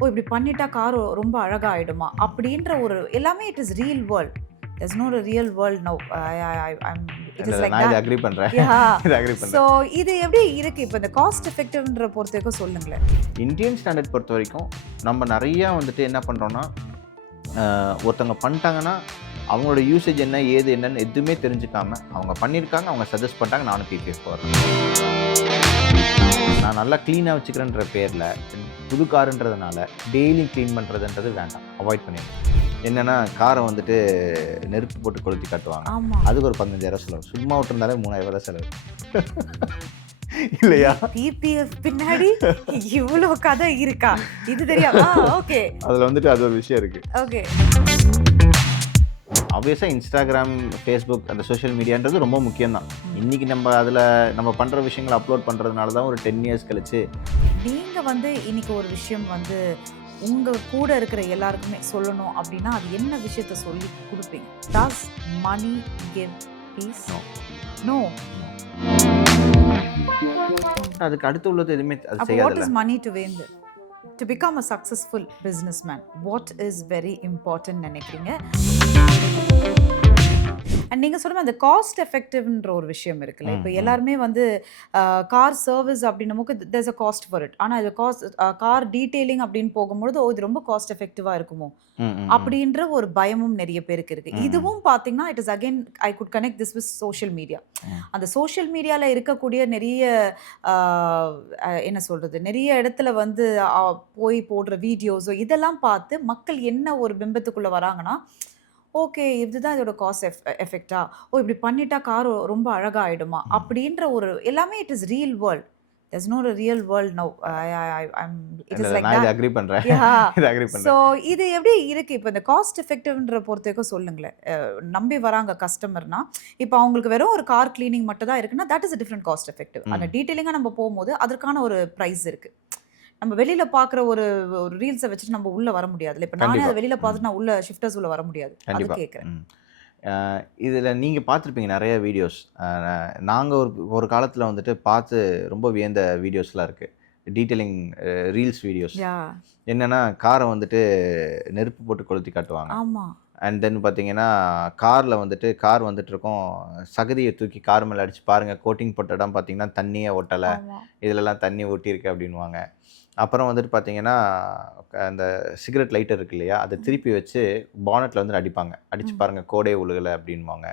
ஓ இப்படி பண்ணிட்டா கார் ரொம்ப அழகா ஆயிடுமா? அப்படின்ற ஒரு எல்லாமே it is real world. There's no real world now. I'm it இல்ல, இஸ் இல்ல. லைக் நான் இத தட். அக்ரி பண்றேன். யாஹ்! இத அக்ரி ஸோ பண்றேன். இது எப்படி இருக்கு? இப்ப இந்த காஸ்ட் எஃபெக்டிவ்ன்ற பொறுத்தவரைக்கும் சொல்லுங்களேன். இந்தியன் ஸ்டாண்டர்ட் பொறுத்தவரைக்கும், நம்ம நெறையா வந்துட்டு என்ன பண்றோம்னா, ஒருத்தவங்க பண்ணிட்டாங்கன்னா, அவங்களோட யூசேஜ் என்ன, ஏது என்னன்னு எதுவுமே தெரிஞ்சுக்காம, அவங்க பண்ணியிருக்காங்க, அவங்க சஜெஸ்ட் பண்ணிட்டாங்க, நானும் பிபிஎஃப் போடுறேன். நான் நல்லா கிளீனா வச்சுக்கிறேன்ற பேர்ல, புது காருன்றதுனால டெய்லி கிளீன் பண்றதுன்றது வேண்டாம். அவாய்ட் பண்ணிடுங்க. என்னன்னா, கார வந்துட்டு நெருப்பு போட்டு கொளுத்தி காட்டுவாங்க. ஆமா. அதுக்கு ஒரு 15,000 செலவு. சும்மா விட்டுருந்தாலே ரூ. 3,000 தான் செலவு. இல்லையா? பிபிஎஃப் பின்னாடி இவ்ளோ கதை இருக்கா? இது தெரியாம ஓகே. அதுல வந்துட்டு அது ஒரு விஷயம் இருக்கு. ஓகே. ஆப்வியஸா Instagram, Facebook அந்த சோஷியல் மீடியான்றது ரொம்ப முக்கியம் தான். இன்னைக்கு நம்ம பண்ற விஷயங்கள அப்லோட் பண்றதுனால தான் ஒரு 10 இயர்ஸ் கழிச்சு நீங்க இன்னைக்கு ஒரு விஷயம் உங்க கூட இருக்கிற எல்லாருக்குமே சொல்லணும் அப்படின்னா, அது என்ன விஷயத்த சொல்லி குடுப்பீங்க? Does money give peace? No. No. அதுக்கு அடுத்து உள்ளது எதுவுமே அது அப்போ வாட் செய்யாதுல்ல. Is money to want? To become a successful businessman what is very important நினைக்கிறீங்க? அண்ட் நீங்க சொன்ன அந்த காஸ்ட் எஃபெக்டிவ்ன்ற ஒரு விஷயம் இருக்குல்ல. இப்போ எல்லாருமே கார் சர்வீஸ் அப்படின்னும்போது there's a cost for it. ஆனா இது கார் டீடைலிங் அப்படின்னு போகும்பொழுது இது ரொம்ப காஸ்ட் எஃபெக்டிவா இருக்குமோ அப்படின்ற ஒரு பயமும் நிறைய பேருக்கு இருக்கு. இதுவும் பார்த்தீங்கன்னா it is again I could connect this with social media. அந்த சோஷியல் மீடியால இருக்கக்கூடிய நிறைய என்ன சொல்றது, நிறைய இடத்துல போய் போடுற வீடியோஸோ இதெல்லாம் பார்த்து மக்கள் என்ன ஒரு பிம்பத்துக்குள்ள வராங்கன்னா, ஓகே இதுதான் இதோட காஸ்ட் எஃபெக்ட்டா? ஓ இப்படி பண்ணிட்டா கார் ரொம்ப அழகா ஆயிடுமா? அப்படின்ற ஒரு எல்லாமே it is real world. There's no real world now. I'm it இல்ல, இஸ் இல்ல. லைக் நான் இத தட். அக்ரி பண்றேன். யாஹ்! இத அக்ரி ஸோ பண்றேன். இது எப்படி இருக்கு? இப்ப இந்த காஸ்ட் எஃபெக்டிவ்ன்ற பொறுத்தவரைக்கும் சொல்லுங்களேன். நம்பி வராங்க கஸ்டமர்னா, இப்ப அவங்களுக்கு வெறும் ஒரு கார் கிளீனிங் மட்டும் தான் இருக்குன்னா, that is a different cost effective. அந்த டீட்டெயிலிங்கா நம்ம போம்போது அதற்கான ஒரு பிரைஸ் இருக்கு. நம்ம வெளியில பார்க்குற ஒரு ஒரு ரீல்ஸ வச்சுட்டு நம்ம உள்ள வர முடியாதுல்ல. இப்ப நானே கண்டிப்பா. அத வெளியில பார்த்துட்டு நான் உள்ள ஷிஃப்டர்ஸ் உள்ள வர முடியாது. அது கண்டிப்பா. கேட்கிறேன். இதில நீங்க பார்த்துருப்பீங்க நெறைய வீடியோஸ். நாங்க ஒரு ஒரு காலத்தில வந்துட்டு பார்த்து ரொம்ப வியந்த வீடியோஸ்லாம் இருக்கு. Detailing reels videos. யாஹ்! என்னன்னா, கார வந்துட்டு நெருப்பு போட்டு கொளுத்தி காட்டுவாங்க. ஆமா. அண்ட் தென் பார்த்தீங்கன்னா, கார் வந்துட்டுருக்கும். சகதிய தூக்கி கார் மேல அடிச்சு பாருங்க, கோட்டிங் போட்ட இடம் பார்த்தீங்கன்னா, தண்ணியே ஒட்டல. ஆமா. இதுலலாம் தண்ணி ஒட்டியிருக்கு அப்டின்னுவாங்க. அப்புறம் வந்துட்டு பார்த்தீங்கன்னா, அந்த சிகரெட் லைட்டர் இருக்கு இல்லையா? அத திருப்பி வச்சு பானட்ல வந்துட்டு அடிப்பாங்க. அடிச்சு ம். பாருங்க கோடே விழுகல அப்டின்னுவாங்க.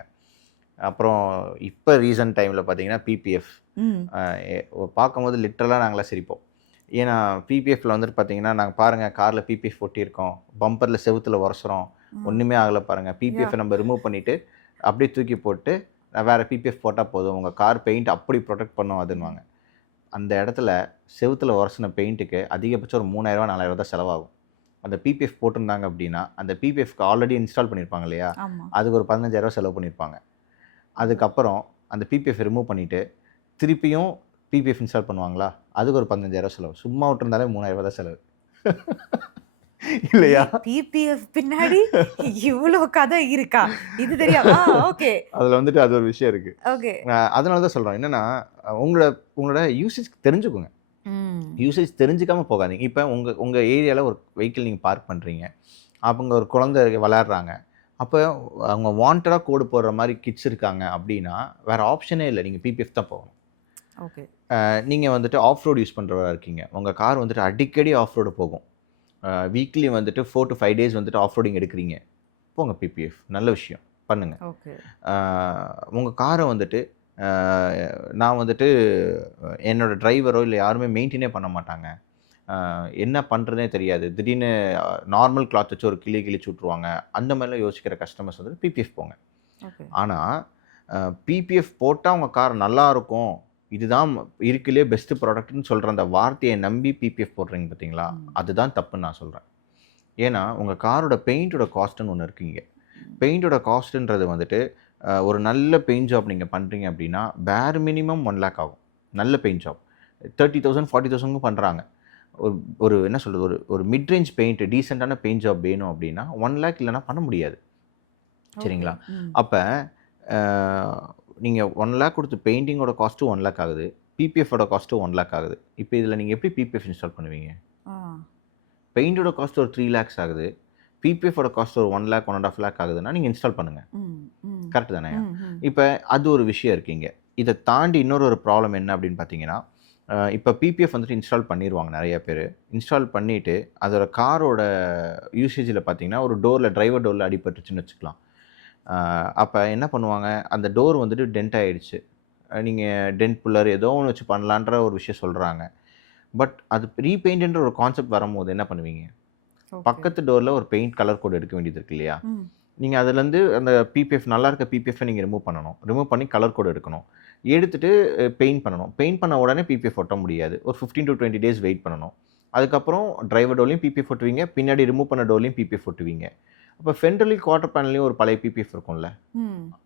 அப்புறம் இப்ப ரீசென்ட் டைம்ல பார்த்தீங்கன்னா, பிபிஎஃப். ம். அ எ பார்க்கும்போது லிட்டரலா நாங்கலாம் சிரிப்போம். ஏன்னா, பிபிஎஃப்ல வந்துட்டு பார்த்தீங்கன்னா, நாங்க பாருங்க கார்ல பிபிஎஃப் ஒட்டியிருக்கோம். பம்பர்ல செவுத்துல உரசுறோம். ம். ஒண்ணுமே ஆகல பாருங்க. யாஹ்! பிபிஎஃப்ப நம்ம ரிமூவ் பண்ணிட்டு, அப்படியே தூக்கி போட்டு, வேற பிபிஎஃப் போட்டா போதும். உங்க கார் பெயிண்ட் அப்படி புரொடெக்ட் பண்ணும் அதுன்னுவாங்க. அந்த இடத்துல செவுத்துல உரசுன பெயிண்ட்டுக்கு அதிகபட்சம் ஒரு ரூ. 3000 4000 தான் செலவாகும். அந்த பிபிஎஃப் போட்டிருந்தாங்க அப்படின்னா, அந்த பிபிஎஃப்க்கு ஆல்ரெடி இன்ஸ்டால் பண்ணியிருப்பாங்க இல்லையா? ஆமா. அதுக்கு ஒரு ரூ. 15,000 செலவு பண்ணியிருப்பாங்க. அதுக்கப்புறம் அந்த பிபிஎஃப் ரிமூவ் பண்ணிட்டு, திருப்பியும் பிபிஎஃப் இன்ஸ்டால் பண்ணுவாங்களா? அதுக்கு ஒரு 15,000 செலவு. சும்மா விட்டுருந்தாலே ரூ. 3000 தான் செலவு. இல்லையா? பிபிஎஃப் பின்னாடி இவ்ளோ கதை இருக்கா? இது தெரியாம ஓகே. அதுல வந்துட்டு அது ஒரு விஷயம் இருக்கு. ஓகே. அதனால தான் சொல்றோம். என்னன்னா, உங்களோட உங்களோட யூசேஜ் தெரிஞ்சுக்கோங்க. ம். யூசேஜ் தெரிஞ்சுக்காம போகாதீங்க. இப்ப உங்க உங்க ஏரியால ஒரு வெஹிக்கிள் நீங்க பார்க் பண்றீங்க. அவங்க ஒரு குழந்தை விளையாடுறாங்க. அப்ப அவங்க வாண்டடா கோடு போடுற மாரி கிட்ஸ் இருக்காங்க அப்டின்னா, வேற ஆப்ஷனே இல்ல. நீங்க பிபிஎஃப் தான் போகணும். ஓகே. நீங்க வந்துட்டு ஆஃப் ரோட் யூஸ் பண்றவரா இருக்கீங்க. உங்க கார் வந்துட்டு அடிக்கடி ஆஃப் ரோடு போகும். வீக்லி வந்துட்டு 4 டூ 5 டேஸ் வந்துட்டு ஆஃப் ரோடிங் எடுக்கிறீங்க. போங்க பிபிஎஃப். நல்ல விஷயம். பண்ணுங்க. ஓகே. உங்க கார வந்துட்டு அ நான் வந்துட்டு என்னோட டிரைவரோ இல்ல யாருமே மெயின்டெயினே பண்ண மாட்டாங்க. என்ன பண்றதுன்னே தெரியாது. திடீர்னு நார்மல் கிளாத் வச்சு ஒரு கிழிச்சு விட்டுருவாங்க. அந்த மாரிலாம் யோசிக்கிற கஸ்டமர்ஸ் வந்துட்டு பிபிஎஃப் போங்க. ஓகே. ஆனா, பிபிஎஃப் போட்டா உங்க கார் நல்லாருக்கும். இதுதான் இருக்கறதுலயே பெஸ்ட் ப்ராடக்ட்ன்னு சொல்ற அந்த வார்த்தைய நம்பி பிபிஎஃப் போடுறீங்க பார்த்தீங்களா? ம். அதுதான் தப்புன்னு நான் சொல்றேன். ஏன்னா, உங்க காரோட பெயிண்டோட காஸ்ட்ன்னு ஒண்ணு இருக்குங்க. பெயிண்டோட காஸ்ட்ன்றது வந்துட்டு ஒரு நல்ல பெயிண்ட் ஜாப் நீங்க பண்றீங்க அப்டின்னா, பேர் மினிமம் 1,00,000 ஆகும். நல்ல பெயிண்ட் ஜாப். 30,000 40,000க்கும் பண்றாங்க. ஒரு ஒரு என்ன சொல்றது? ஒரு ஒரு மிட் ரேஞ்ச் பெயிண்ட் டீசென்ட்டான பெயிண்ட் ஜாப் வேணும் அப்டின்னா, 1,00,000 இல்லன்னா பண்ண முடியாது. ஓகே. சரிங்களா? ம். அப்ப அ நீங்க 1,00,000 குடுத்து பெயிண்டிங்கோட காஸ்ட்டும் 1,00,000 ஆகுது. பிபிஎஃப் ஓட காஸ்ட்டும் 1,00,000 ஆகுது. இப்ப இதுல நீங்க எப்படி பிபிஎஃப் இன்ஸ்டால் பண்ணுவீங்க? ஆ. பெயிண்டோட காஸ்ட் ஒரு 3 lakhs ஆகுது, பிபிஎஃபோட காஸ்ட் ஒரு 1 lakh 1.5 lakh ஆகுதுன்னா நீங்கள் இன்ஸ்டால் பண்ணுங்கள். கரெக்ட் தானே? இப்போ அது ஒரு விஷயம் இருக்குங்க. இதை தாண்டி இன்னொரு ப்ராப்ளம் என்ன அப்படின்னு பார்த்தீங்கன்னா, இப்போ பிபிஎஃப் வந்துட்டு இன்ஸ்டால் பண்ணிடுவாங்க நிறைய பேர். இன்ஸ்டால் பண்ணிவிட்டு அதோட காரோட யூசேஜில் பார்த்தீங்கன்னா ஒரு டிரைவர் டோரில் அடிபட்டுருச்சுன்னு வச்சுக்கலாம். அப்போ என்ன பண்ணுவாங்க, அந்த டோர் வந்துட்டு டென்ட் ஆகிடுச்சு, நீங்கள் டென்ட் புல்லர் ஏதோ ஒன்று வச்சு பண்ணலான்ற ஒரு விஷயம் சொல்கிறாங்க. பட் அது ரீபெயிண்ட்ன்ற ஒரு கான்செப்ட் வரும்போது என்ன பண்ணுவீங்க, பக்கத்து டோரில் ஒரு பெயிண்ட் கலர் கோட் எடுக்க வேண்டியது இருக்கு இல்லையா? நீங்கள் அதுலேருந்து அந்த பிபிஎஃப் நல்லா இருக்க பிபிஎஃப்பை நீங்கள் ரிமூவ் பண்ணணும். ரிமூவ் பண்ணி கலர் கோட் எடுக்கணும். எடுத்துகிட்டு பெயிண்ட் பண்ணணும். பெயிண்ட் பண்ண உடனே பிபிஎஃப் ஒட்ட முடியாது. ஒரு 15 to 20 days வெயிட் பண்ணணும். அதுக்கப்புறம் டிரைவர் டோர்லையும் பிபிஎஃப் ஒட்டுவீங்க, பின்னாடி ரிமூவ் பண்ண டோர்லையும் பிபிஎஃப் ஒட்டுவீங்க. அப்போ ஃபெண்டர்லையும் குவார்டர் பேனல்லையும் ஒரு பழைய பிபிஎஃப் இருக்கும்ல,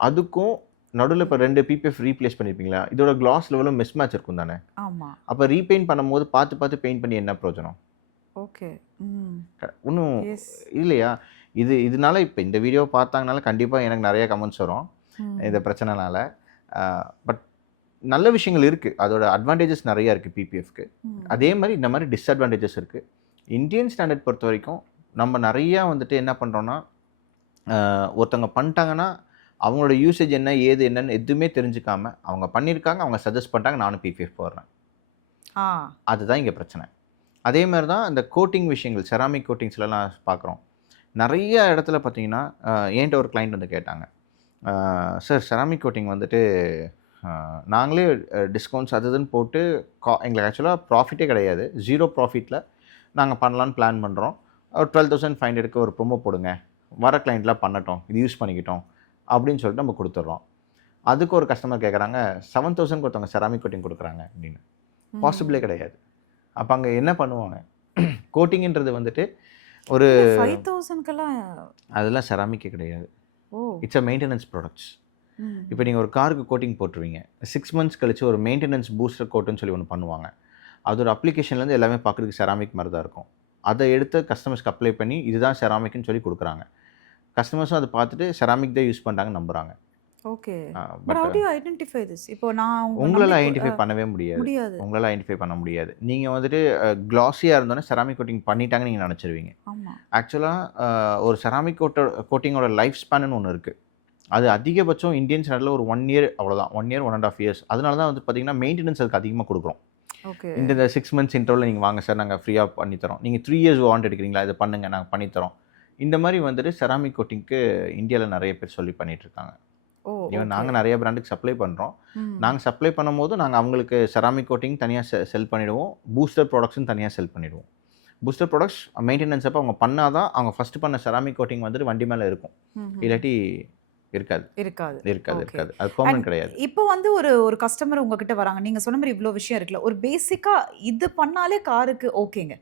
அதுக்கும் நடுவில் இப்போ 2 பிபிஎஃப் ரீப்ளேஸ் பண்ணியிருப்பீங்களா, இதோட கிளாஸ் லெவலும் மிஸ் மேட்ச் இருக்கும் தானே? ஆமாம். அப்போ ரீபெயிண்ட் பண்ணும்போது பார்த்து பெயிண்ட் பண்ணி என்ன பிரயோஜனம்? ஓகே, ஒன்றும் இல்லையா? இதனால இப்போ இந்த வீடியோ பார்த்தாங்கனால கண்டிப்பாக எனக்கு நிறைய கமெண்ட்ஸ் வரும் இந்த பிரச்சனைனால. பட் நல்ல விஷயங்கள் இருக்குது, அதோட அட்வான்டேஜஸ் நிறையா இருக்குது பிபிஎஃப்க்கு. அதே மாதிரி இந்த மாதிரி டிஸ்அட்வான்டேஜஸ் இருக்குது. இந்தியன் ஸ்டாண்டர்ட் பொறுத்த வரைக்கும் நம்ம நிறையா வந்துட்டு என்ன பண்ணுறோன்னா, ஒருத்தவங்க பண்ணிட்டாங்கன்னா அவங்களோட யூசேஜ் என்ன ஏது என்னன்னு எதுவுமே தெரிஞ்சுக்காம அவங்க பண்ணியிருக்காங்க, அவங்க சஜஸ்ட் பண்ணிட்டாங்க, நானும் பிபிஎஃப் போடுறேன். அதுதான் இங்கே பிரச்சனை. அதே மாதிரி தான் இந்த கோட்டிங் விஷயங்கள், செராமிக் கோட்டிங்ஸ்லாம் பார்க்குறோம். நிறைய இடத்துல பார்த்தீங்கன்னா என்கிட்ட ஒரு கிளைண்ட் வந்து கேட்டாங்க, சார் செராமிக் கோட்டிங் வந்துட்டு நாங்களே டிஸ்கவுண்ட்ஸ் அது இதுன்னு போட்டு எங்களுக்கு ஆக்சுவலாக ப்ராஃபிட்டே கிடையாது, 0 ப்ராஃபிட்டில் நாங்கள் பண்ணலான்னு பிளான் பண்ணுறோம். ஒரு 12,500க்கு ஒரு ப்ரோமோ போடுங்க, வர கிளைண்ட்லாம் பண்ணட்டும், இது யூஸ் பண்ணிக்கிட்டோம் அப்படின்னு சொல்லிட்டு நம்ம கொடுத்துட்றோம். அதுக்கு ஒரு கஸ்டமர் கேட்குறாங்க, 7,000 ஒருத்தவங்க செராமிக் கோட்டிங் கொடுக்குறாங்க அப்படின்னு. பாசிபிளே கிடையாது. அப்போ அங்கே என்ன பண்ணுவாங்க, கோட்டிங்ன்றது வந்துட்டு ஒரு 5,000க்கெல்லாம் அதெல்லாம் செராமிக்கே கிடையாது. It's a maintenance products. இப்போ நீங்கள் ஒரு காருக்கு கோட்டிங் போட்டுருவீங்க, 6 months கழிச்சு ஒரு மெயின்டெனன்ஸ் பூஸ்டர் கோட்டுன்னு சொல்லி ஒன்று பண்ணுவாங்க. அது ஒரு அப்ளிகேஷன்லேருந்து எல்லாமே பார்க்குறதுக்கு செராமிக் மாதிரி தான் இருக்கும். அதை எடுத்து கஸ்டமர்ஸ்க்கு அப்ளை பண்ணி இதுதான் செராமிக்னு சொல்லி கொடுக்குறாங்க. கஸ்டமர்ஸும் அதை பார்த்துட்டு செராமிக் தான் யூஸ் பண்ணுறாங்க, நம்புகிறாங்க. Okay, but how do you identify this? இப்போ நான் உங்களால் ஐடென்டிஃபை பண்ணவே முடியாது. உங்களால் ஐடென்டிஃபை பண்ண முடியாது. நீங்கள் வந்துட்டு க்ளாஸியாக இருந்தோன்னே செராமிக் கோட்டிங் பண்ணிட்டாங்கன்னு நீங்கள் நினச்சிருவீங்க. ஆக்சுவலாக ஒரு செராமிக் கோட்டிங்கோட லைஃப் ஸ்பேன்னு ஒன்று இருக்குது. அது அதிகபட்சம் இந்தியன் ஸ்டாண்டர்டில் ஒரு 1 year, அவ்வளோதான். 1 year 1.5 years. அதனால தான் வந்து பார்த்தீங்கன்னா மெயின்டெனன்ஸ் அதுக்கு அதிகமாக கொடுக்குறோம். இந்த 6 months இன்டர்வலில் நீங்கள் வாங்க சார், நாங்கள் ஃப்ரீயாக பண்ணித்தரோம். நீங்கள் 3 years வாரண்ட் எடுக்கிறீங்களா, இதை பண்ணுங்கள், நாங்கள் பண்ணித்தரோம். இந்த மாதிரி வந்துட்டு செராமிக் கோட்டிங்க்கு இந்தியாவில் நிறைய பேர் சொல்லி பண்ணிகிட்ருக்காங்க. ஈவன் நாங்கள் நிறைய பிராண்டுக்கு சப்ளை பண்ணுறோம். நாங்கள் சப்ளை பண்ணும்போது நாங்கள் அவங்களுக்கு செராமிக் கோட்டிங் தனியாக செல் பண்ணிவிடுவோம், பூஸ்டர் ப்ராடக்ட்ஸும் தனியாக செல் பண்ணிவிடுவோம். பூஸ்டர் ப்ராடக்ட்ஸ் மெயின்டெனன்ஸ் அப்போ அவங்க பண்ணால் தான் அவங்க ஃபஸ்ட்டு பண்ண செராமிக் கோட்டிங் வந்துட்டு வண்டி மேலே இருக்கும், இல்லாட்டி இருக்காது. அது பெர்மனன்ட் கிடையாது. இப்போ வந்து ஒரு கஸ்டமர் உங்ககிட்ட வராங்க, நீங்கள் சொன்ன மாதிரி இவ்வளோ விஷயம் இருக்குல்ல, ஒரு பேசிக்காக இது பண்ணாலே காருக்கு ஓகேங்க,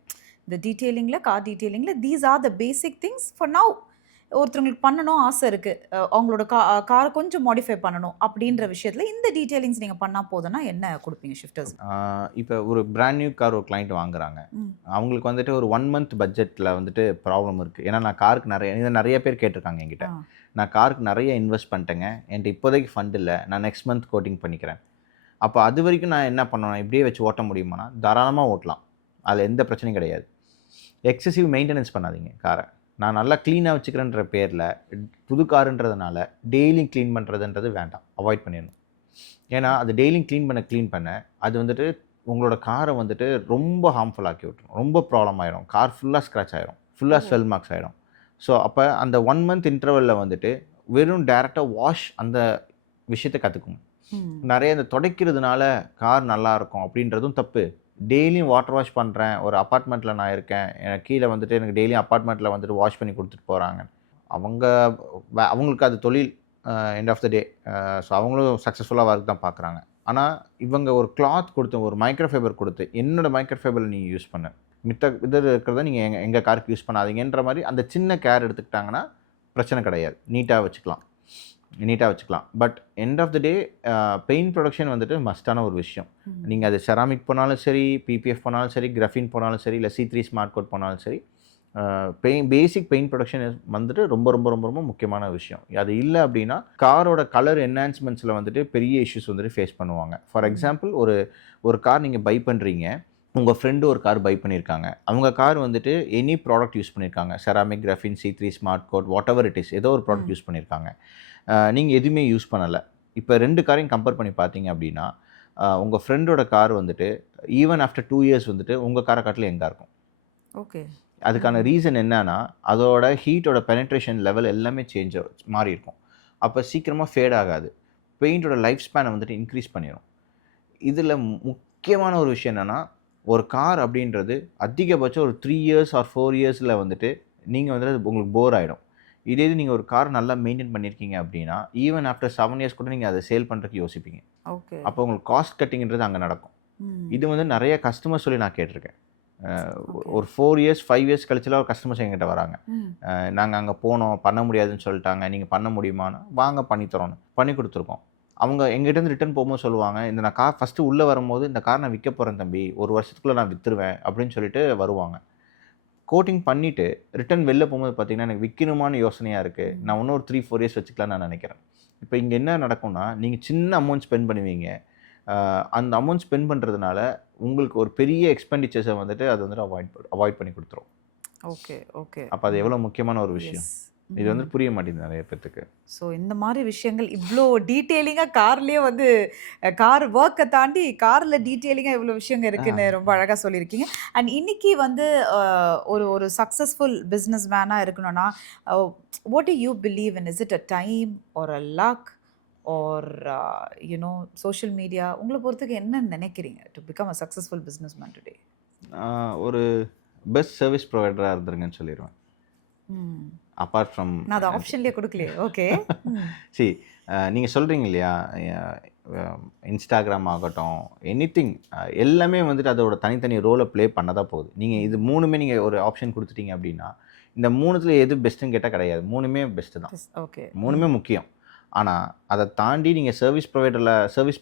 இந்த டீட்டெயிலிங்கில், கார் டீட்டெயிலிங்கில் these are the basic things for now. ஒருத்தவங்களுக்கு பண்ணணும் ஆசை இருக்குது, அவங்களோட காரை கொஞ்சம் மாடிஃபை பண்ணணும் அப்படின்ற விஷயத்தில் இந்த டீட்டெயிலிங்ஸ் நீங்கள் பண்ணால் போதும்னா என்ன கொடுப்பீங்க ஷிஃப்டர்ஸ்? இப்போ ஒரு பிராண்ட் நியூ கார் ஒரு கிளைண்ட் வாங்குறாங்க, அவங்களுக்கு வந்துட்டு ஒரு 1 month பட்ஜெட்டில் வந்துட்டு ப்ராப்ளம் இருக்குது. ஏன்னா நான் காருக்கு நிறைய பேர் கேட்டிருக்காங்க என்கிட்ட, நான் காருக்கு நிறைய இன்வெஸ்ட் பண்ணிட்டேங்க, என்கிட்ட இப்போதைக்கு ஃபண்ட் இல்லை, நான் நெக்ஸ்ட் மந்த் கோட்டிங் பண்ணிக்கிறேன். அப்போ அது வரைக்கும் நான் என்ன பண்ணணும், இப்படியே வச்சு ஓட்ட முடியுமானா தாராளமாக ஓட்டலாம், அதில் எந்த பிரச்சனையும் கிடையாது. எக்ஸசிவ் மெயின்டெனன்ஸ் பண்ணாதீங்க காரை. நான் நல்லா க்ளீனாக வச்சுக்கிறேன்ற பேரில் புது காருன்றதுனால டெய்லியும் க்ளீன் பண்ணுறதுன்றது வேண்டாம், அவாய்ட் பண்ணிடணும். ஏன்னா அது டெய்லியும் க்ளீன் பண்ண அது வந்துட்டு உங்களோட காரை வந்துட்டு ரொம்ப ஹார்ம்ஃபுல் ஆக்கி விட்டுரும், ரொம்ப ப்ராப்ளம் ஆகிடும், கார் ஃபுல்லாக ஸ்க்ராட்ச் ஆகிடும், ஃபுல்லாக ஸ்வெல் மார்க்ஸ் ஆகிடும். ஸோ அப்போ அந்த 1 month இன்டர்வலில் வந்துட்டு வெறும் டேரெக்டாக வாஷ் அந்த விஷயத்தை கற்றுக்கணும். நிறைய இந்த துடைக்கிறதுனால கார் நல்லாயிருக்கும் அப்படின்றதும் தப்பு. டெய்லியும் வாட்டர் வாஷ் பண்ணுறேன், ஒரு அப்பார்ட்மெண்ட்டில் நான் இருக்கேன், எனக்கு கீழே வந்துட்டு எனக்கு டெய்லியும் அப்பார்ட்மெண்ட்டில் வந்துட்டு வாஷ் பண்ணி கொடுத்துட்டு போகிறாங்க. அவங்களுக்கு அது தொழில், end of the day. So அவங்களும் சக்ஸஸ்ஃபுல்லாக ஒர்க் தான் பார்க்குறாங்க. ஆனால் இவங்க ஒரு கிளாத் கொடுத்து, ஒரு மைக்ரோஃபைபர் கொடுத்து, என்னோடய மைக்ரோஃபைபர் நீங்கள் யூஸ் பண்ணு, மித்த இது இருக்கிறத நீங்கள் எங்கள் காருக்கு யூஸ் பண்ணாதீங்கன்ற மாதிரி அந்த சின்ன கேர் எடுத்துக்கிட்டாங்கன்னா பிரச்சனை கிடையாது, நீட்டாக வச்சுக்கலாம். But end of the day paint production வந்துட்டு மஸ்டான ஒரு விஷயம். நீங்கள் அது செராமிக் போனாலும் சரி, பிபிஎஃப் போனாலும் சரி, கிராஃபின் போனாலும் சரி, இல்லை C3 ஸ்மார்ட் கோட் போனாலும் சரி, பேசிக் பெயிண்ட் ப்ரொடக்ஷன் வந்துட்டு ரொம்ப ரொம்ப ரொம்ப ரொம்ப முக்கியமான விஷயம். அது இல்லை அப்படின்னா காரோட கலர் என்ஹான்ஸ்மெண்ட்ஸில் வந்துட்டு பெரிய இஷ்யூஸ் வந்துட்டு ஃபேஸ் பண்ணுவாங்க. ஃபார் எக்ஸாம்பிள் ஒரு கார் நீங்கள் பை பண்ணுறீங்க, உங்கள் ஃப்ரெண்டு ஒரு கார் பை பண்ணியிருக்காங்க. அவங்க கார் வந்துட்டு எனி ப்ராடக்ட் யூஸ் பண்ணியிருக்காங்க. Ceramic, graphene, C3, smart coat, whatever it is, ஏதோ ஒரு ப்ராடக்ட் ம். யூஸ் பண்ணியிருக்காங்க. நீங்கள் எதுவுமே யூஸ் பண்ணல. இப்போ 2 காரையும் கம்பேர் பண்ணி பார்த்தீங்க அப்படின்னா, உங்க ஃப்ரெண்டோட கார் வந்துட்டு ஈவன் ஆஃப்டர் 2 இயர்ஸ் வந்துட்டு உங்க கார காட்டிலும் யங்கா இருக்கும். ஓகே. அதுக்கான ரீசன் என்னன்னா, அதோட ஹீட்டோட பெனட்ரேஷன் லெவல் எல்லாமே மாறி இருக்கும். அப்ப சீக்கிரமா ஃபேட் ஆகாது. பெயிண்டோட லைஃப் ஸ்பேன வந்துட்டு இன்க்ரீஸ் பண்ணிரும். இதுல முக்கியமான ஒரு விஷயம் என்னன்னா, ஒரு கார் அப்படின்றது அதிகபட்சம் ஒரு 3 இயர்ஸ் ஆர் 4 இயர்ஸ்ல வந்துட்டு நீங்க வந்துட்டு அது உங்களுக்கு போர் ஆயிடும். இதே இது நீங்க ஒரு கார் நல்லா மெயின்டெயின் பண்ணியிருக்கீங்க அப்படின்னா, ஈவன் ஆஃப்டர் 7 இயர்ஸ் கூட நீங்க அத சேல் பண்றதுக்கு யோசிப்பீங்க. ஓகே. அப்போ உங்களுக்கு காஸ்ட் கட்டிங்ன்றது அங்க நடக்கும். ம். இது வந்து நெறைய கஸ்டமர் சொல்லி நான் கேட்டுருக்கேன். ஓகே. ஒரு 4 இயர்ஸ், 5 இயர்ஸ் கழிச்சுலாம் ஒரு கஸ்டமர்ஸ் என்கிட்ட வராங்க. ம். நாங்க அங்க போனோம், பண்ண முடியாதுன்னு சொல்லிட்டாங்க. நீங்க பண்ண முடியுமான்னு? வாங்க பண்ணி தரோன்னு. பண்ணி குடுத்துருக்கோம். அவங்க எங்கிட்டேருந்து ரிட்டர்ன் போம்போது சொல்லுவாங்க, இந்த நான் கார் ஃபர்ஸ்ட்டு உள்ள வரும்போது, இந்த கார் நான் விற்க போறேன் தம்பி. 1 வருஷத்துக்குள்ள நான் வித்துருவேன் அப்படின்னு சொல்லிட்டு வருவாங்க. கோட்டிங் பண்ணிட்டு ரிட்டர்ன் வெளில போம்போது பார்த்தீங்கன்னா, எனக்கு விக்கணுமான்னு யோசனையா இருக்கு. நான் இன்னும் ஒரு 3, 4 இயர்ஸ் வச்சுக்கலாம்னு நான் நெனைக்கிறேன். இப்ப இங்க என்ன நடக்கும்னா, நீங்க சின்ன அமௌண்ட் ஸ்பெண்ட் பண்ணுவீங்க. அந்த அமௌண்ட் ஸ்பெண்ட் பண்றதுனால, உங்களுக்கு ஒரு பெரிய எக்ஸ்பெண்டிச்சர்ஸ வந்துட்டு அது வந்துட்டு அவாய்ட் பண்ணி குடுத்துரும். Okay, okay. அப்ப அது எவ்வளோ முக்கியமான ஒரு விஷயம். எஸ். இது வந்து புரிய மாட்டேங்குது நெறைய பேத்துக்கு. ஸோ இந்த மாரி விஷயங்கள் இவ்ளோ டீட்டெயிலிங்கா கார்லயே வந்து கார் வொர்க்க தாண்டி கார்ல டீட்டெயிலிங்கா இவ்ளோ விஷயங்கள் இருக்குன்னு ஆ. ரொம்ப அழகா சொல்லியிருக்கீங்க. அண்ட் இன்னைக்கு வந்து அ ஒரு ஒரு சக்சஸ்ஃபுல் பிசினஸ் மேனா இருக்கணும்னா, uh what do you believe in? Is it a time or a luck or social media? உங்கள பொறுத்தவரைக்கும் என்ன நினைக்கிறீங்க to become a successful business man today? ஒரு பெஸ்ட் சர்வீஸ் ப்ரொவைடரா இருந்துருங்கன்னு சொல்லிருவேன். ம். அப்பார்ட் ஃப்ரம் நான் அத ஆப்ஷன்லயே குடுக்கலையே. ஓகே. ம். சி நீங்க சொல்றீங்க இல்லையா? Instagram ஆகட்டும், எனிதிங் எல்லாமே வந்துட்டு அதோட தனித்தனி ரோல ப்ளே பண்ண தான் போகுது. நீங்க இது 3மே நீங்க ஒரு ஆப்ஷன் குடுத்துட்டீங்க அப்படின்னா, இந்த 3த்துல எது பெஸ்ட்டுன்னு கேட்டா கிடையாது. 3மே பெஸ்ட்டு தான். ஓகே. 3மே முக்கியம். ஆனா, அத தாண்டி நீங்க சர்வீஸ்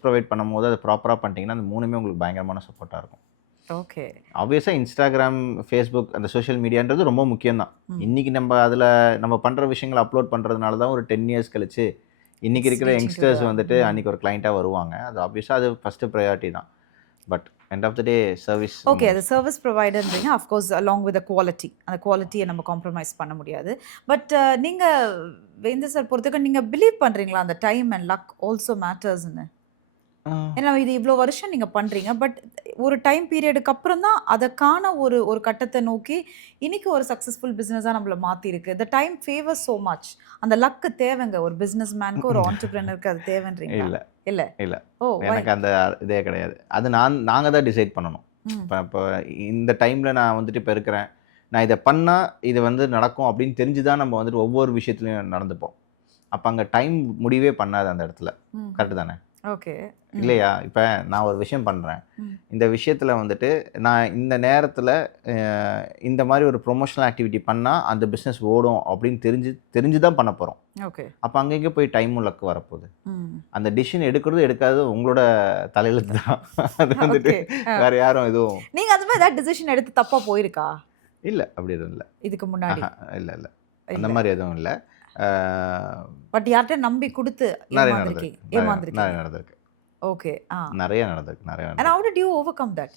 ப்ரொவைட் பண்ணும்போது அத ப்ராப்பரா பண்ணிட்டீங்கன்னா, அந்த 3மே உங்களுக்கு பயங்கரமான சப்போர்ட்டா இருக்கும். ஓகே. ஆப்வியஸா Instagram, Facebook அந்த சோஷியல் மீடியான்றது ரொம்ப முக்கியம் தான். ம். இன்னைக்கு நம்ம பண்ற விஷயங்கள அப்லோட் பண்றதுனால தான் ஒரு 10 இயர்ஸ் கழிச்சு, இன்னைக்கு இட்ஸ் இருக்கிற ரீச்சிங் டு த யங்ஸ்டர்ஸ் வந்துட்டு ம். அன்னைக்கு ஒரு கிளையன்ட்டா வருவாங்க. அது ஆப்வியஸா அது ஃபர்ஸ்ட் பிரையாரிட்டி தான். But end of the day service okay. அது சர்விஸ் ப்ரொவைடர்ன்றீங்க. Of course along with the quality. அந்த குவாலிட்டிய நம்ம காம்ப்ரமைஸ் பண்ண முடியாது. பட் நீங்க வேந்தர் சார் பொறுத்தவரைக்கும் நீங்க பிலீவ் பண்றீங்களா? அந்த டைம் அண்ட் லக் ஆல்சோ மேட்டர்ஸ்ன்னு? ஆ ஏன்னா இது இவ்ளோ வருஷம் நீங்க பண்றீங்க. பட் ஒரு டைம் பீரியடுக்கு அப்புறம் தான் அதற்கான ஒரு ஒரு கட்டத்த நோக்கி இன்னைக்கு ஒரு சக்சஸ்ஃபுல் பிசினஸா நம்மள மாத்திருக்கு. The time favours so much. அந்த லக் தேவைங்க. ஒரு பிசினஸ் மேன்க்கு, ஒரு ஆன்டர்பிரினருக்கு அது தேவைன்றீங்களா? இல்ல, இல்ல. இல்ல. ஓ! வை? எனக்கு அந்த இதே கிடையாது. அது நாங்க தான் டிசைட் பண்ணணும். ம். இப்ப இந்த டைம்ல நான் வந்துட்டு இப்ப இருக்கிறேன். நான் இத பண்ணா இது வந்து நடக்கும் அப்படின்னு தெரிஞ்சு தான் நம்ம வந்துட்டு ஒவ்வொரு விஷயத்துலயும் நடந்துப்போம். அப்ப அங்க டைம் முடிவே பண்ணாது அந்த இடத்துல. ம். கரெக்ட் தானே? ஓகே. ம். இல்லையா? இப்ப நான் ஒரு விஷயம் பண்றேன். ம். இந்த விஷயத்துல வந்துட்டு நான் இந்த நேரத்துல அ இந்த மாரி ஒரு ப்ரொமோஷனல் ஆக்டிவிட்டி பண்ணா அந்த பிசினஸ் ஓடும் அப்படின்னு தெரிஞ்சு தான் பண்ண போறோம். ஓகே. அப்ப அங்க எங்க போய் டைமும் லக்கும் வரப்போகுது. ம். அந்த டிசிஷன் எடுக்கிறதும் எடுக்காததும் உங்களோட தலையெழுத்து தான். அது வந்துட்டு ஓகே. அ. வேற யாரும் எதுவும் நீங்க அந்த மாரி ஏதாவது டிசிஷன் எடுத்து தப்பா போயிருக்கா? இல்ல. அப்படி எதுவும் இல்ல. இதுக்கு முன்னாடி? இல்ல, இல்ல. அந்த இல்ல. மாரி எதுவும் இல்ல. ஆ பட் யார்ட்ட நம்பி குடுத்து நெறைய ஏமாந்துருக்கீங்க. நடந்திருக்கு. நெறைய ஏமாந்துருக்கீங்க. நெறைய நடந்திருக்கு. ஓகே. ஆ. நெறைய நடந்திருக்கு. நெறைய அண்ட் ஹவ் நடந்திருக்கு. Did you overcome that?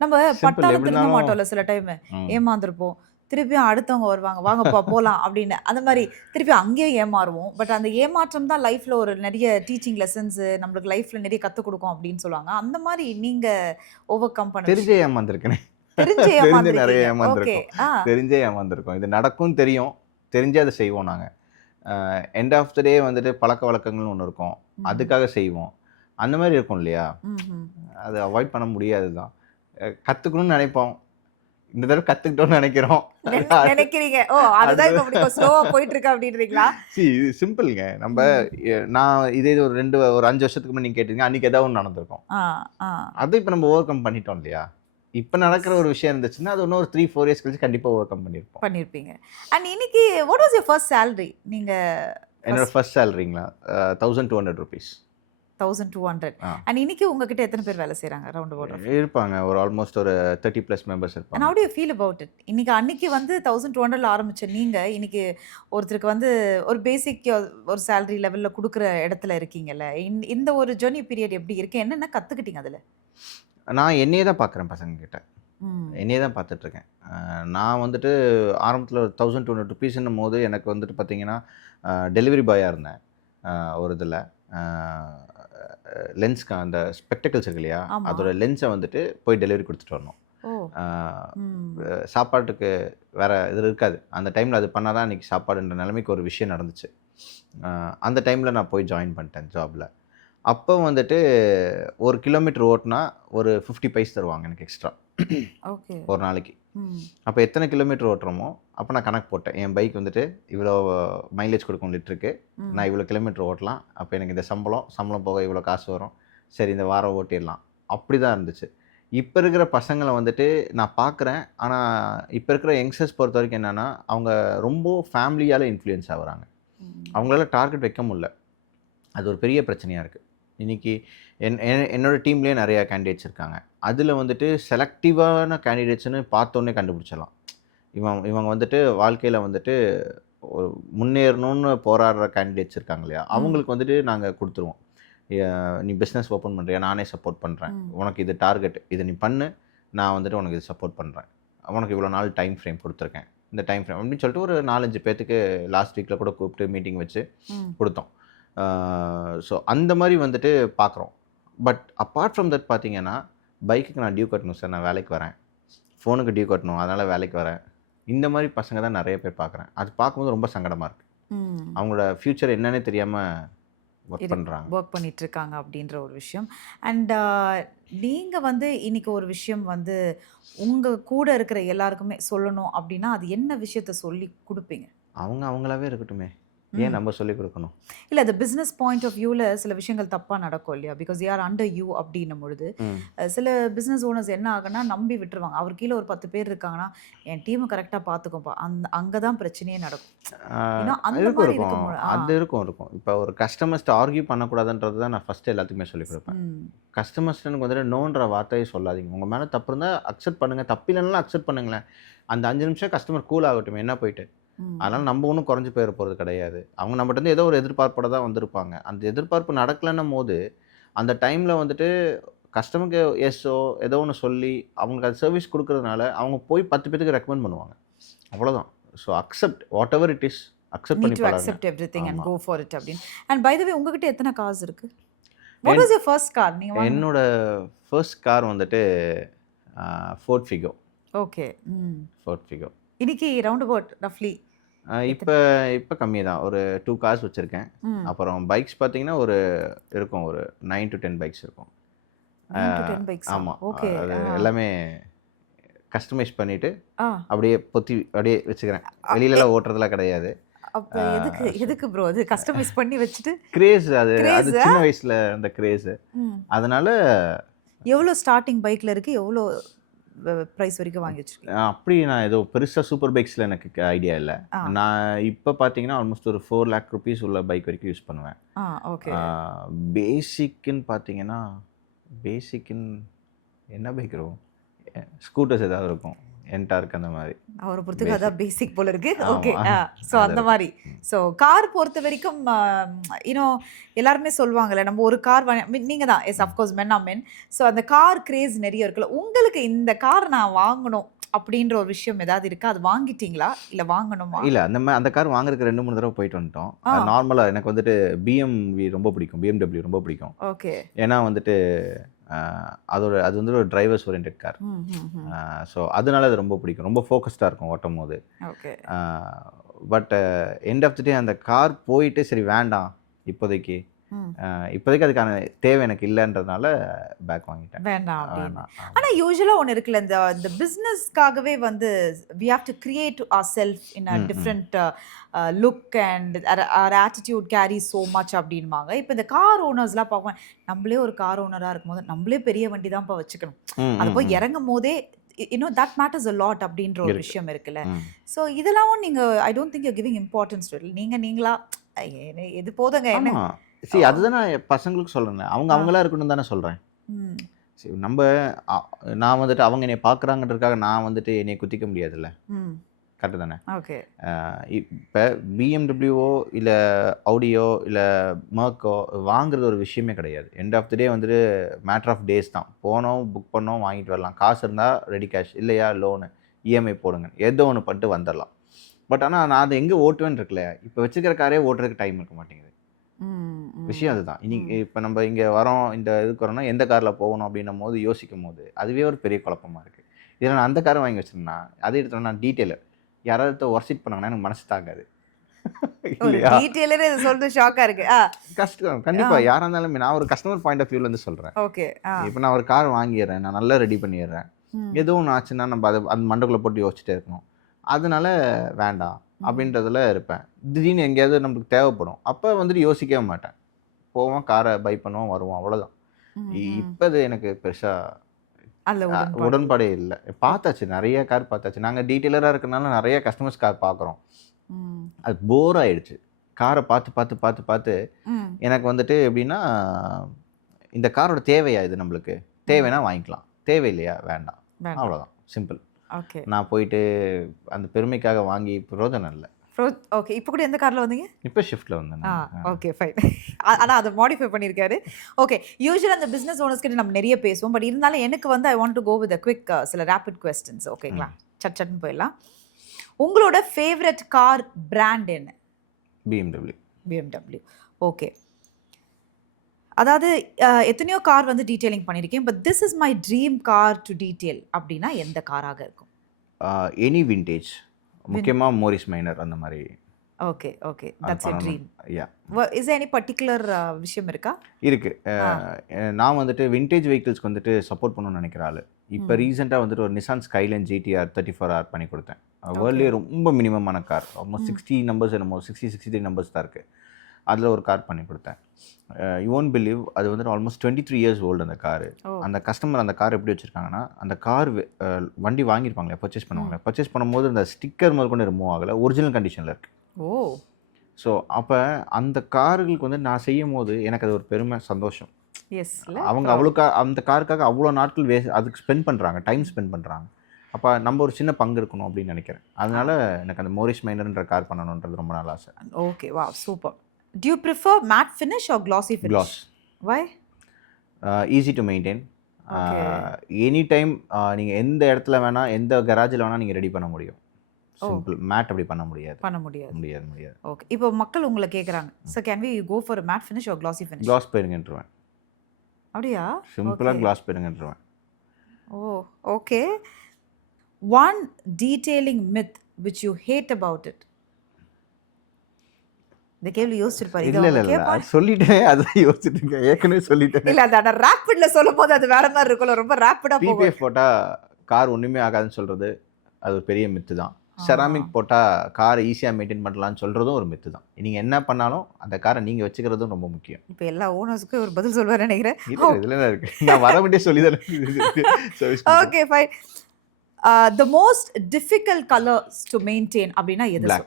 நம்ம சிம்பிள் பட்டாலும் எப்படி திருந்த இருந்தாலும் மாட்டோம்ல சில டைமு. ம். ஏமாந்துருப்போம். திருப்பியும் அடுத்தவங்க வருவாங்க. "வாங்கப்பா போலாம்" அப்படின்னு. அந்த மாரி திருப்பி அங்கேயும் ஏமாறுவோம். பட் அந்த ஏமாற்றம் தான் லைஃப்ல ஒரு நெறைய டீச்சிங் லெசன்ஸு நம்மளுக்கு லைஃப்ல நெறைய கத்துக் குடுக்கும் அப்படின்னு சொல்லுவாங்க. அந்த மாரி நீங்க ஓவர்கம் பண்ண தெரிஞ்சே விஷயம். ஏமாந்துருக்கேனே. தெரிஞ்சு தெரிஞ்சு நெறைய ஏமாந்துருக்கீங்க. ஓகே. ஏமாந்துருக்கோம். ஆ. தெரிஞ்சே ஏமாந்துருக்கோம். இது நடக்கும்னு தெரியும். தெரிஞ்சே அத செய்வோம் நாங்க. எண்ட் ஆஃப் த டே வந்துட்டு பழக்கவழக்கங்கள்னு ஒண்ணு இருக்கும். ம். அதுக்காக செய்வோம். அந்த மாரி இருக்கும் இல்லையா? ம்ஹ்ம். அத அவாய்ட் பண்ண முடியாது தான். கத்துக்கணும்னு நெனைப்போம். இந்த தடவ கத்துக்கிட்டோம்னு நெனைக்கிறோம். நெனைக்கிறீங்க. ஓ! அதுதான் அடுத்தது இப்ப அப்படி ஸ்லோவா போயிட்டு இருக்கு அப்படின்றீங்களா? இது சிம்பிள்ங்க. ம். நான் இதே இது ஒரு 5 வருஷத்துக்கு முன்னாடி நீங்க கேட்டீங்க. அன்னைக்கு ஏதாவது ஒண்ணு நடந்திருக்கும். ஆ, ஆ. அத இப்ப நம்ம ஓவர் கம் பண்ணிட்டோம் இல்லையா? இப்ப எஸ். நடக்கிற ஒரு விஷயம் இருந்துச்சுன்னா, அது இன்னும் ஒரு 3, 4 இயர்ஸ் கழிச்சு கண்டிப்பா ஓவர் கம் பண்ணியிருப்போம். பண்ணியிருப்பீங்க. அண்ட் இன்னைக்கு what was your first salary? நீங்க என்னோட ஃபர்ஸ்ட் ஃபர்ஸ்ட் சேலரிங்களா? ₹1200. 1200. ஆ. அண்ட் இன்னைக்கு உங்ககிட்ட எத்தன பேர் வேலை செய்றாங்க? ரவுண்ட் அபவுட் ரஃப்லி. இருப்பாங்க. ஒரு ஆல்மோஸ்ட் ஒரு 30 பிளஸ் மெம்பர்ஸ் அண்ட் இருப்பாங்க. How do you feel about it? இன்னைக்கு அன்னைக்கு வந்து 1200ல ஆரம்பிச்ச நீங்க, இன்னைக்கு ஒருத்தருக்கு வந்து ஒரு பேசிக் ஒரு சேலரி லெவல்ல குடுக்குற இடத்துல இருக்கீங்கல்ல. இந்த ஒரு ஜர்னி பீரியட் எப்படி இருக்கு? என்னென்ன கத்துக்கிட்டீங்க அதுல? நான் என்னையே தான் பார்க்குறேன் பசங்கக்கிட்ட. ம். என்னையே தான் பார்த்துட்ருக்கேன். நான் வந்துட்டு ஆரம்பத்தில ஒரு ₹1200 எனக்கு வந்துட்டு பார்த்தீங்கன்னா, டெலிவரி பாயா இருந்தேன். ஒரு இதில. அ லென்ஸ்க்கு அந்த ஸ்பெக்டக்கிள்ஸ் இருக்கு இல்லையா? ஆமா. அதோட லென்ஸை வந்துட்டு போய் டெலிவரி குடுத்துட்டு வரணும். ஓ! ஆ ம். சாப்பாட்டுக்கு வேற இது இருக்காது. அந்த டைம்ல அது பண்ணா தான் அன்னைக்கு சாப்பாடுன்ற நிலைமைக்கு ஒரு விஷயம் நடந்துச்சு. அந்த டைம்ல நான் போய் ஜாயின் பண்ணிட்டேன் ஜாப்ல. அப்போ வந்துட்டு 1 கிலோமீட்டர் ஓட்டுனா ஒரு 50 பைஸ் தருவாங்க எனக்கு எக்ஸ்ட்ரா ஓகே. ஒரு நாளைக்கு. ம். அப்போ எத்தனை கிலோமீட்டர் ஓட்டுறோமோ, அப்போ நான் கணக்கு போட்டேன். என் பைக் வந்துட்டு இவ்வளோ மைலேஜ் கொடுக்கும் லிட்டருக்கு. ம். நான் இவ்வளோ கிலோமீட்டர் ஓட்டலாம். அப்போ எனக்கு இந்த சம்பளம் போக இவ்வளோ காசு வரும். சரி இந்த வாரம் ஓட்டிடலாம். அப்படி தான் இருந்துச்சு. இப்போ இருக்கிற பசங்களை வந்துட்டு நான் பார்க்குறேன். ஆனால் இப்போ இருக்கிற யங்ஸ்டர்ஸ் பொறுத்த வரைக்கும் என்னென்னா, அவங்க ரொம்ப ஃபேமிலியால் இன்ஃப்ளூயன்ஸ் ஆகுறாங்க. ம். அவங்களால டார்கெட் வைக்க முடியல. அது ஒரு பெரிய பிரச்சனையாக இருக்குது. இன்றைக்கி என்னோட டீம்லேயே நிறையா கேண்டிடேட்ஸ் இருக்காங்க. அதில் வந்துட்டு செலக்டிவான கேண்டிடேட்ஸ்னு பார்த்தோன்னே கண்டுபிடிச்சிடலாம். இவங்க வந்துட்டு வாழ்க்கையில் வந்துட்டு ஒரு முன்னேறணும்னு போராடுற கேண்டிடேட்ஸ் இருக்காங்க இல்லையா? அவங்களுக்கு வந்துட்டு நாங்கள் கொடுத்துருவோம். நீ பிஸ்னஸ் ஓப்பன் பண்ணுறியா? நானே சப்போர்ட் பண்ணுறேன். உனக்கு இது டார்கெட். இதை நீ பண்ணு. நான் வந்துட்டு உனக்கு இது சப்போர்ட் பண்ணுறேன். உனக்கு இவ்வளோ நாள் டைம் ஃப்ரேம் கொடுத்துருக்கேன். இந்த டைம் ஃப்ரேம் அப்படின்னு சொல்லிட்டு ஒரு 4-5 பேத்துக்கு லாஸ்ட் வீக்கில் கூட கூப்பிட்டு மீட்டிங் வச்சு கொடுத்தோம். ஸோ அந்த மாதிரி வந்துட்டு பார்க்குறோம். பட் அப்பார்ட் ஃப்ரம் தட் பார்த்தீங்கன்னா, பைக்குக்கு நான் டியூ கட்டணும் சார், நான் வேலைக்கு வரேன். ஃபோனுக்கு டியூ கட்டணும், அதனால் வேலைக்கு வரேன். இந்த மாதிரி பசங்க தான் நிறைய பேர் பார்க்குறேன். அது பார்க்கும்போது ரொம்ப சங்கடமாக இருக்குது. அவங்களோட ஃப்யூச்சர் என்னன்னே தெரியாமல் ஒர்க் பண்ணுறாங்க. ஒர்க் பண்ணிட்டு இருக்காங்க அப்படின்ற ஒரு விஷயம். அண்ட் நீங்கள் வந்து இன்னைக்கு ஒரு விஷயம் வந்து உங்கள் கூட இருக்கிற எல்லாருக்குமே சொல்லணும் அப்படின்னா, அது என்ன விஷயத்த சொல்லி கொடுப்பீங்க? அவங்களாவே இருக்கட்டுமே. ஏன் நம்ம சொல்லிக் கொடுக்கணும்? இல்லை, அது பிஸ்னஸ் பாயிண்ட் ஆஃப் வியூவில் சில விஷயங்கள் தப்பாக நடக்கும் இல்லையா? பிகாஸ் யார் அண்டர் யூ அப்படின்னும் பொழுது சில பிஸ்னஸ் ஓனர்ஸ் என்ன ஆகுன்னா நம்பி விட்டுருவாங்க. அவர் கீழே ஒரு 10 பேர் இருக்காங்கன்னா, என் டீமை கரெக்டாக பார்த்துக்கோப்பா, அங்கே தான் பிரச்சனையே நடக்கும். ஏன்னா அந்த மாதிரி இருக்கும். அது இருக்கும். இப்போ ஒரு கஸ்டமர்ஸ்ட்டு ஆர்கியூ பண்ணக்கூடாதுன்றது தான் நான் ஃபஸ்ட்டு எல்லாத்துக்குமே சொல்லிக் கொடுப்பேன். கஸ்டமர்ஸ்ட்டு வந்துட்டு நோன்ற வார்த்தையை சொல்லாதீங்க. உங்கள் மேலே தப்பு இருந்தால் அக்செப்ட் பண்ணுங்கள். தப்பு இல்லைனாலும் அக்செப்ட் பண்ணுங்களேன். அந்த 5 நிமிஷம் கஸ்டமர் கூல் ஆகட்டும், என்ன போயிட்டு. அதனால் நம்ம ஒன்றும் குறைஞ்சி போயிட போகிறது கிடையாது. அவங்க நம்மகிட்ட இருந்து ஏதோ ஒரு எதிர்பார்ப்போட தான் வந்திருப்பாங்க. அந்த எதிர்பார்ப்பு நடக்கலைன்னும் போது அந்த டைமில் வந்துட்டு கஸ்டமருக்கு எஸ்ஸோ ஏதோ ஒன்று சொல்லி அவங்களுக்கு அது சர்வீஸ் கொடுக்கறதுனால அவங்க போய் 10 பேருக்கு ரெக்கமெண்ட் பண்ணுவாங்க. அவ்வளோதான். So accept whatever it is, accept பண்ணி பழகுங்க. Accept everything and go for it அப்படின்னு. அண்ட் பை த வே, உங்ககிட்ட எத்தனை கார்ஸ் இருக்கு? What was your first car? நீங்க என்னோட ஃபர்ஸ்ட் கார் வந்துட்டு Ford Figo. Okay. Ford Figo. இன்னைக்கு ரவுண்ட் அபவுட் ரஃப்லி இப்போ கம்மி தான். ஒரு 2 கார்ஸ் வச்சுருக்கேன். அப்புறம் பைக்ஸ் பார்த்தீங்கன்னா ஒரு 9 to 10 பைக்ஸ் இருக்கும். ஆமாம். அது எல்லாமே கஸ்டமைஸ் பண்ணிவிட்டு அப்படியே அப்படியே வச்சுக்கிறேன். வெளியிலலாம் ஓட்டுறதுலாம் கிடையாது. அப்போ எதுக்கு ப்ரோ அது கஸ்டமைஸ் பண்ணி வச்சுட்டு? கிரேஸ். அது சின்ன வயசில் அந்த கிரேஸு. அதனால எவ்வளோ ஸ்டார்டிங் பைக்கில் இருக்குது? எவ்வளோ ப்ரைஸ் வரைக்கும் வாங்கி வச்சுருக்கேன்? அப்படி நான் ஏதோ பெருசாக சூப்பர் பைக்ஸில் எனக்கு ஐடியா இல்லை. நான் இப்போ பார்த்தீங்கன்னா ஆல்மோஸ்ட் ஒரு 4 lakh rupees உள்ள பைக் வரைக்கும் யூஸ் பண்ணுவேன். ஓகே. பேசிக்குன்னு பார்த்தீங்கன்னா என்ன பைக் இருக்கும்? ஸ்கூட்டர்ஸ் ஏதாவது இருக்கும், என்டார்க் அந்த மாதிரி. அவரை பொறுத்துக்கு அதான் பேசிக் போல இருக்கு. ஓகே. ஸோ அந்த மாதிரி. ஸோ கார் பொறுத்த வரைக்கும் இன்னும் எல்லாருமே சொல்லுவாங்கல்ல, நம்ம ஒரு கார் நீங்கள் தான் எஸ் அஃப்கோர்ஸ் மென் ஆர் மென். ஸோ அந்த கார் கிரேஸ் நிறைய இருக்குல்ல. உங்களுக்கு இந்த கார் நான் வாங்கணும் அப்படின்ற ஒரு விஷயம் ஏதாவது இருக்கா? அது வாங்கிட்டீங்களா இல்லை வாங்கணுமா? இல்லை, அந்த கார் வாங்குறதுக்கு 2-3 தடவை போயிட்டு வந்துட்டோம். நார்மலாக எனக்கு வந்துட்டு BMW ரொம்ப பிடிக்கும். ஓகே. ஏன்னா வந்துட்டு அது வந்து ஒரு டிரைவர்ஸ் ஓரியன்டட் கார். ஸோ அதனால அது ரொம்ப பிடிக்கும். ரொம்ப ஃபோக்கஸ்டாக இருக்கும் ஓட்டும் போது. Okay. But end of the day அந்த கார் போயிட்டு சரி வேண்டாம் இப்போதைக்கு அதுக்கான தேவை எனக்கு இல்லைன்றதுனால பேக் வாங்கிட்டேன். வேண்டாம் அப்படின்னு. ஆனால் யூஸ்வலாக ஒன்று இருக்குல்ல, இந்த பிஸ்னஸ்க்காகவே வந்து we have to create our self in a different look and our attitude carry so much அப்படின்வாங்க. இப்போ இந்த கார் ஓனர்ஸ்லாம் பார்ப்போம், நம்மளே ஒரு கார் ஓனராக இருக்கும்போது நம்மளே பெரிய வண்டி தான்ப்பா வச்சுக்கணும், அது போய் இறங்கும் போதே தட் மேட்டர்ஸ் அ லாட் அப்படின்ற ஒரு விஷயம் இருக்குல்ல. ஸோ இதெல்லாம் நீங்கள் I don't think you giving importance to நீங்களா எது போதுங்க என்ன. சரி, அதுதான் நான் பசங்களுக்கு சொல்கிறேன். அவங்களா இருக்கணும் தானே சொல்கிறேன். சரி, நான் வந்துட்டு அவங்க என்னை பார்க்குறாங்கன்றதுக்காக நான் வந்துட்டு என்னை குத்திக்க முடியாதுல்ல. கரெக்டு தானே? ஓகே. இப்போ பிஎம்டபிள்யூவோ இல்லை ஆடியோ இல்லை மர்க்கோ வாங்குறது ஒரு விஷயமே கிடையாது. எண்ட் ஆஃப் த டே வந்துட்டு மேட்டர் ஆஃப் டேஸ் தான். போனோம், புக் பண்ணோம், வாங்கிட்டு வரலாம். காசு இருந்தால் ரெடி கேஷ், இல்லையா லோனு, இஎம்ஐ போடுங்க, ஏதோ ஒன்று பண்ணிட்டு வந்துடலாம். பட் ஆனால் நான் அதை எங்கே ஓட்டுவேன்னு இருக்குல்ல, இப்போ வச்சுக்கிற காரே ஓட்டுறதுக்கு டைம் இருக்க மாட்டேங்குது. விஷயம் அதுதான். இன்னைக்கு இப்போ நம்ம இங்கே வரோம், இந்த இதுக்கு வரோம்னா எந்த காரில் போகணும் அப்படின்னும் போது யோசிக்கும் போது அதுவே ஒரு பெரிய குழப்பமாக இருக்குது. இதில் நான் அந்த காரை வாங்கி வச்சிருந்தேன்னா அதே இடத்துல நான் டீட்டெயிலர் யாராவது ஒர்சிட் பண்ணாங்கன்னா எனக்கு மனசு தாங்காது. இல்லையா? டீடைலரே இத சொல்றது ஷாக்கா இருக்கு. கஷ்டம் கண்டிப்பாக. யாராக இருந்தாலும் நான் ஒரு கஸ்டமர் பாயிண்ட் ஆஃப் வியூலேருந்து சொல்கிறேன். ஓகே. இப்போ நான் ஒரு கார் வாங்கிடுறேன், நான் நல்லா ரெடி பண்ணிடுறேன். ஏதோ ஒன்று ஆச்சுன்னா நம்ம அதை அந்த மண்டக்குள்ளே போட்டு யோசிச்சுட்டே இருக்கணும். அதனால வேண்டாம் அப்படின்றதுல இருப்பேன். திடீர்னு எங்கேயாவது நம்மளுக்கு தேவைப்படும், அப்போ வந்துட்டு யோசிக்கவே மாட்டேன். போவோம், காரை பை பண்ணுவோம், வருவோம், அவ்வளோதான். இப்போ அது எனக்கு பெருசாக உடன்பாடே இல்லை. பார்த்தாச்சு, நிறைய கார் பார்த்தாச்சு. நாங்கள் டீட்டெயிலராக இருக்கனால நிறைய கஸ்டமர்ஸ் கார் பார்க்குறோம். அது போர் ஆயிடுச்சு. காரை பார்த்து பார்த்து பார்த்து பார்த்து எனக்கு வந்துட்டு எப்படின்னா, இந்த காரோட தேவையா இது நம்மளுக்கு? தேவைன்னா வாங்கிக்கலாம், தேவையில்லையா வேண்டாம், அவ்வளோதான், சிம்பிள். ஓகே. நான் போயிட்டு அந்த பெருமைக்காக வாங்கி பிரயோஜனம் இல்லை. ஓகே. இப்போ கூட எந்த கார்ல வந்தீங்க? இப்போ ஷிஃப்ட்ல வந்தேன். Okay fine. ஆனா அதை மாடிஃபை பண்ணியிருக்காரு. ஓகே. யூஸ்வலாக அந்த பிஸ்னஸ் ஓனர்ஸ் கிட்ட நம்ம நிறைய பேசுவோம். பட் இருந்தாலும் எனக்கு வந்து I want to go with quick சில ரேபிட் கொஸ்டின்ஸ். ஓகேங்களா? சட்னு போயிடலாம். உங்களோட ஃபேவரட் கார் பிராண்ட் என்ன? பிஎம்டபிள்யூ. பிஎம்டபிள்யூ. ஓகே. அதாவது எத்தனையோ கார் வந்து டீட்டெயிலிங் பண்ணியிருக்கேன். But this is my dream car to detail அப்படின்னா எந்த காராக இருக்கும்? எனி விண்டேஜ், முக்கியமாக மோரிஸ் மைனர் அந்த மாதிரி. Okay okay. That's a dream. Yeah. Is any particular விஷயம் இருக்கா? இருக்கு. நான் வந்துட்டு விண்டேஜ் வெஹிக்கிள்ஸ்க்கு வந்துட்டு சப்போர்ட் பண்ணணும்னு நினைக்கிற ஆள். இப்போ ரீசெண்டாக வந்துட்டு ஒரு நிசான் ஸ்கைலைன் ஜிடிஆர் 34R பண்ணி கொடுத்தேன். வேர்ல்ட்லேயே ரொம்ப மினிமமான கார், ஆல்மோஸ்ட் 60 நம்பர்ஸ் என்னமோ 63 நம்பர்ஸ் தான் இருக்குது. அதில் ஒரு கார் பண்ணி கொடுத்தேன். யூ ஒன்ட் பிலீவ், அது வந்துட்டு ஆல்மோஸ்ட் 23 இயர்ஸ் ஓல்டு அந்த காரு. அந்த கஸ்டமர் அந்த கார் எப்படி வச்சுருக்காங்கன்னா, அந்த கார் வண்டி வாங்கியிருப்பாங்களே, பர்ச்சேஸ் பண்ணுவாங்களே, பர்ச்சேஸ் பண்ணும்போது அந்த ஸ்டிக்கர் முதல் கொண்டு ரிமூவ் ஆகலை, ஒரிஜினல் கண்டிஷனில் இருக்குது. ஓ. ஸோ அப்போ அந்த கார்களுக்கு வந்து நான் செய்யும் போது எனக்கு அது ஒரு பெருமை, சந்தோஷம். எஸ். அவங்க அவ்வளோக்கா அந்த காருக்காக அவ்வளோ நாட்கள் அதுக்கு ஸ்பெண்ட் பண்ணுறாங்க, டைம் ஸ்பெண்ட் பண்ணுறாங்க. அப்போ நம்ம ஒரு சின்ன பங்கு இருக்கணும் அப்படின்னு நினைக்கிறேன். அதனால எனக்கு அந்த மோரிஸ் மைனர்ன்ற கார் பண்ணணுன்றது ரொம்ப நாள் ஆசை. ஓகே. வா, super. Do you prefer matte finish or glossy finish? Gloss. Why? Easy to maintain. Any time நீங்கள் எந்த இடத்துல வேணால், எந்த கராஜில் வேணால் நீங்கள் ரெடி பண்ண முடியும். சிம்பிள். மேட் அப்படி பண்ண முடியாது. முடியாது. ஓகே. இப்போ மக்கள் உங்களை கேட்குறாங்க, sir can we go for matte finish or glossy finish? Gloss போயிருங்கன்றுவேன். அப்படியா? சிம்பிளாக கிளாஸ் போயிருங்கன்றுவேன். Oh, okay. One detailing myth which you hate about it. இந்த கேள்வி யோசிச்சிருப்பாரு. இல்லை சொல்லிட்டேன், அதான் யோசிச்சுட்டு இருக்கேன், ஏற்கனவே சொல்லிட்டேன். இல்லை, அந்த ரேப்பிட்ல சொல்லும் போது அது வேற மாதிரி இருக்கும்ல, ரொம்ப ரேப்பிடாக போகும். பிபிஎஃப் போட்டால் கார் ஒன்றுமே ஆகாதுன்னு சொல்கிறது அது ஒரு பெரிய மித்து தான். செராமிக் போட்டால் காரை ஈஸியாக மெயின்டைன் பண்ணலான்னு சொல்கிறதும் ஒரு மித்து தான். நீங்கள் என்ன பண்ணாலும் அந்த காரை நீங்கள் வச்சுக்கிறதும் ரொம்ப முக்கியம். இப்போ எல்லா ஓனர்ஸுக்கும் ஒரு பதில் சொல்வார் நினைக்கிறேன். இதில் தான் இருக்குது, நான் வர வேண்டிய சொல்லி தான். Okay fine. The most difficult colors to maintain அப்படின்னா எது?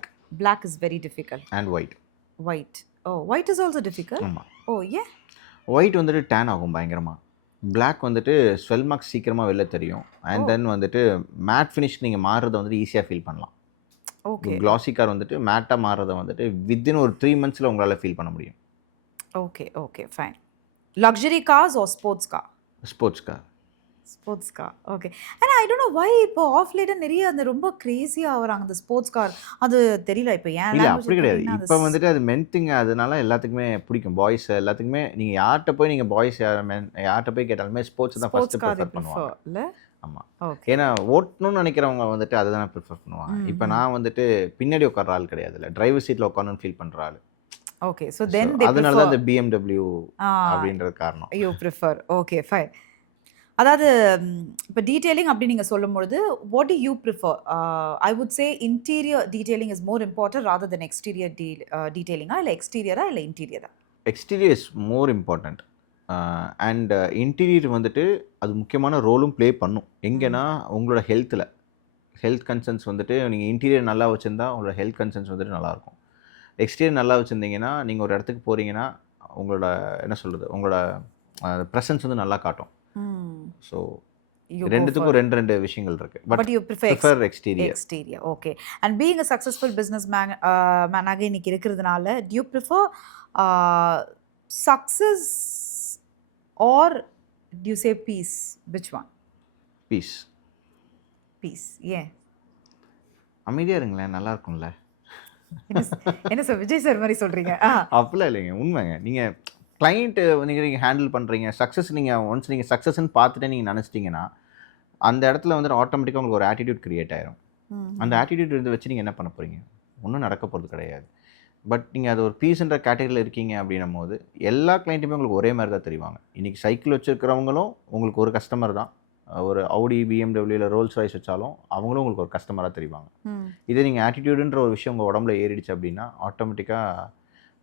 Black is very difficult. And white. White is also difficult. ஆமாம். yeah. ஒயிட் வந்துட்டு டேன் ஆகும் பயங்கரமாக. பிளாக் வந்துட்டு ஸ்வெல் மார்க்ஸ் சீக்கிரமாக வெளில தெரியும். அண்ட் தென் வந்துட்டு மேட் ஃபினிஷ் நீங்கள் மாறுறதை வந்துட்டு ஈஸியாக ஃபீல் பண்ணலாம். ஓகே. கிளாசி கார் வந்துட்டு மேட்டாக மாறுறதை வந்துட்டு வித்தின் ஒரு 3 months உங்களால் ஃபீல் பண்ண முடியும். Okay fine. Luxury cars or sports car? Sports car. Okay. And I don't know why இப்போ ஆஃப் லேட்டாக நிறைய அந்த ரொம்ப கிரேஸியாக ஆகுறாங்க அந்த ஸ்போர்ட்ஸ் கார். அது தெரியல இப்போ ஏன். இல்லை அப்படி கிடையாது. இப்போ வந்துட்டு அது மென்த்துங்க, அதனால எல்லாத்துக்குமே பிடிக்கும். பாய்ஸ் எல்லாத்துக்குமே நீங்கள் யார்கிட்ட போய் யார்கிட்ட போய் கேட்டாலுமே ஸ்போர்ட்ஸ் தான் ஃபர்ஸ்ட் ப்ரிஃபர் பண்ணுவாங்க. இல்லை. ஆமாம். ஏன்னா ஓட்டணும்னு நினைக்கிறவங்க வந்துட்டு அதை தான் ப்ரிஃபர் பண்ணுவாங்க. இப்போ நான் வந்துட்டு பின்னாடி உட்கார ஆள் கிடையாது, இல்லை டிரைவர் சீட்டில் உட்காரணும்னு ஃபீல் பண்ணுற ஆள். ஓகே. ஸோ தென் அதனால தான் இந்த பிஎம்டபிள்யூ அப்படின்றது காரணம். You prefer. Okay fine. அதாவது இப்போ டீட்டெயிலிங் அப்படி நீங்கள் சொல்லும்பொழுது what do you prefer? I would say interior detailing is more important rather than exterior டீட்டெயிலிங்கா இல்லை எக்ஸ்டீரியரா இல்லை இன்டீரியரா? Exterior is more important. And interior வந்துட்டு அது முக்கியமான ரோலும் ப்ளே பண்ணும். எங்கன்னா உங்களோட ஹெல்த் கன்சர்ன்ஸ் வந்துட்டு நீங்கள் இன்டீரியர் நல்லா வச்சுருந்தா உங்களோட ஹெல்த் கன்சர்ன்ஸ் வந்துட்டு நல்லாயிருக்கும். எக்ஸ்டீரியர் நல்லா வச்சுருந்தீங்கன்னா நீங்கள் ஒரு இடத்துக்கு போகிறீங்கன்னா உங்களோட என்ன சொல்கிறது, உங்களோட ப்ரெசன்ஸ் வந்து நல்லா காட்டும். ஸோ You go for ரெண்டுத்துக்கும் ரெண்டு விஷயங்கள் இருக்கு. But but you prefer prefer exterior. exterior. Okay. And being a successful businessman ஆக இன்னைக்கு இருக்கிறதுனால, do you prefer success or do you say peace? Which one? Peace. Peace. ஏன்? அமைதியா இருங்களேன், நல்லா இருக்கும்ல. என்ன சார் விஜய் சார் மாதிரி சொல்றீங்க? அப்படிலாம் இல்லைங்க, உண்மைங்க. நீங்கள் கிளைண்ட்டு நீங்கள் ஹேண்டில் பண்ணுறீங்க, சக்ஸஸ் நீங்கள் ஒன்ஸ் நீங்கள் சக்ஸஸ்ன்னு பார்த்துட்டே நீங்கள் நினச்சிட்டிங்கன்னா, அந்த இடத்துல வந்துட்டு ஆட்டோமேட்டிக்காக உங்களுக்கு ஒரு ஆட்டிடியூட் கிரியேட் ஆயிரும். அந்த ஆட்டிடியூட் இருந்து வச்சு நீங்கள் என்ன பண்ண போகிறீங்க? ஒன்றும் நடக்க போகிறது கிடையாது. பட் நீங்கள் அது ஒரு பீஸ்ன்ற கேட்டகரியில் இருக்கீங்க அப்படின்னும் போது எல்லா கிளைண்ட்டுமே உங்களுக்கு ஒரே மாதிரி தான் தெரிவாங்க. இன்றைக்கி சைக்கிள் வச்சுருக்கிறவங்களும் உங்களுக்கு ஒரு கஸ்டமர் தான். ஒரு Audi, BMW இல்லை ரோல்ஸ் ராய்ஸ் வச்சாலும் அவங்களும் உங்களுக்கு ஒரு கஸ்டமராக தெரிவாங்க. இதே நீங்கள் ஆட்டிடியூடுன்ற ஒரு விஷயம் உங்கள் உடம்புல ஏறிடுச்சு அப்படின்னா ஆட்டோமேட்டிக்காக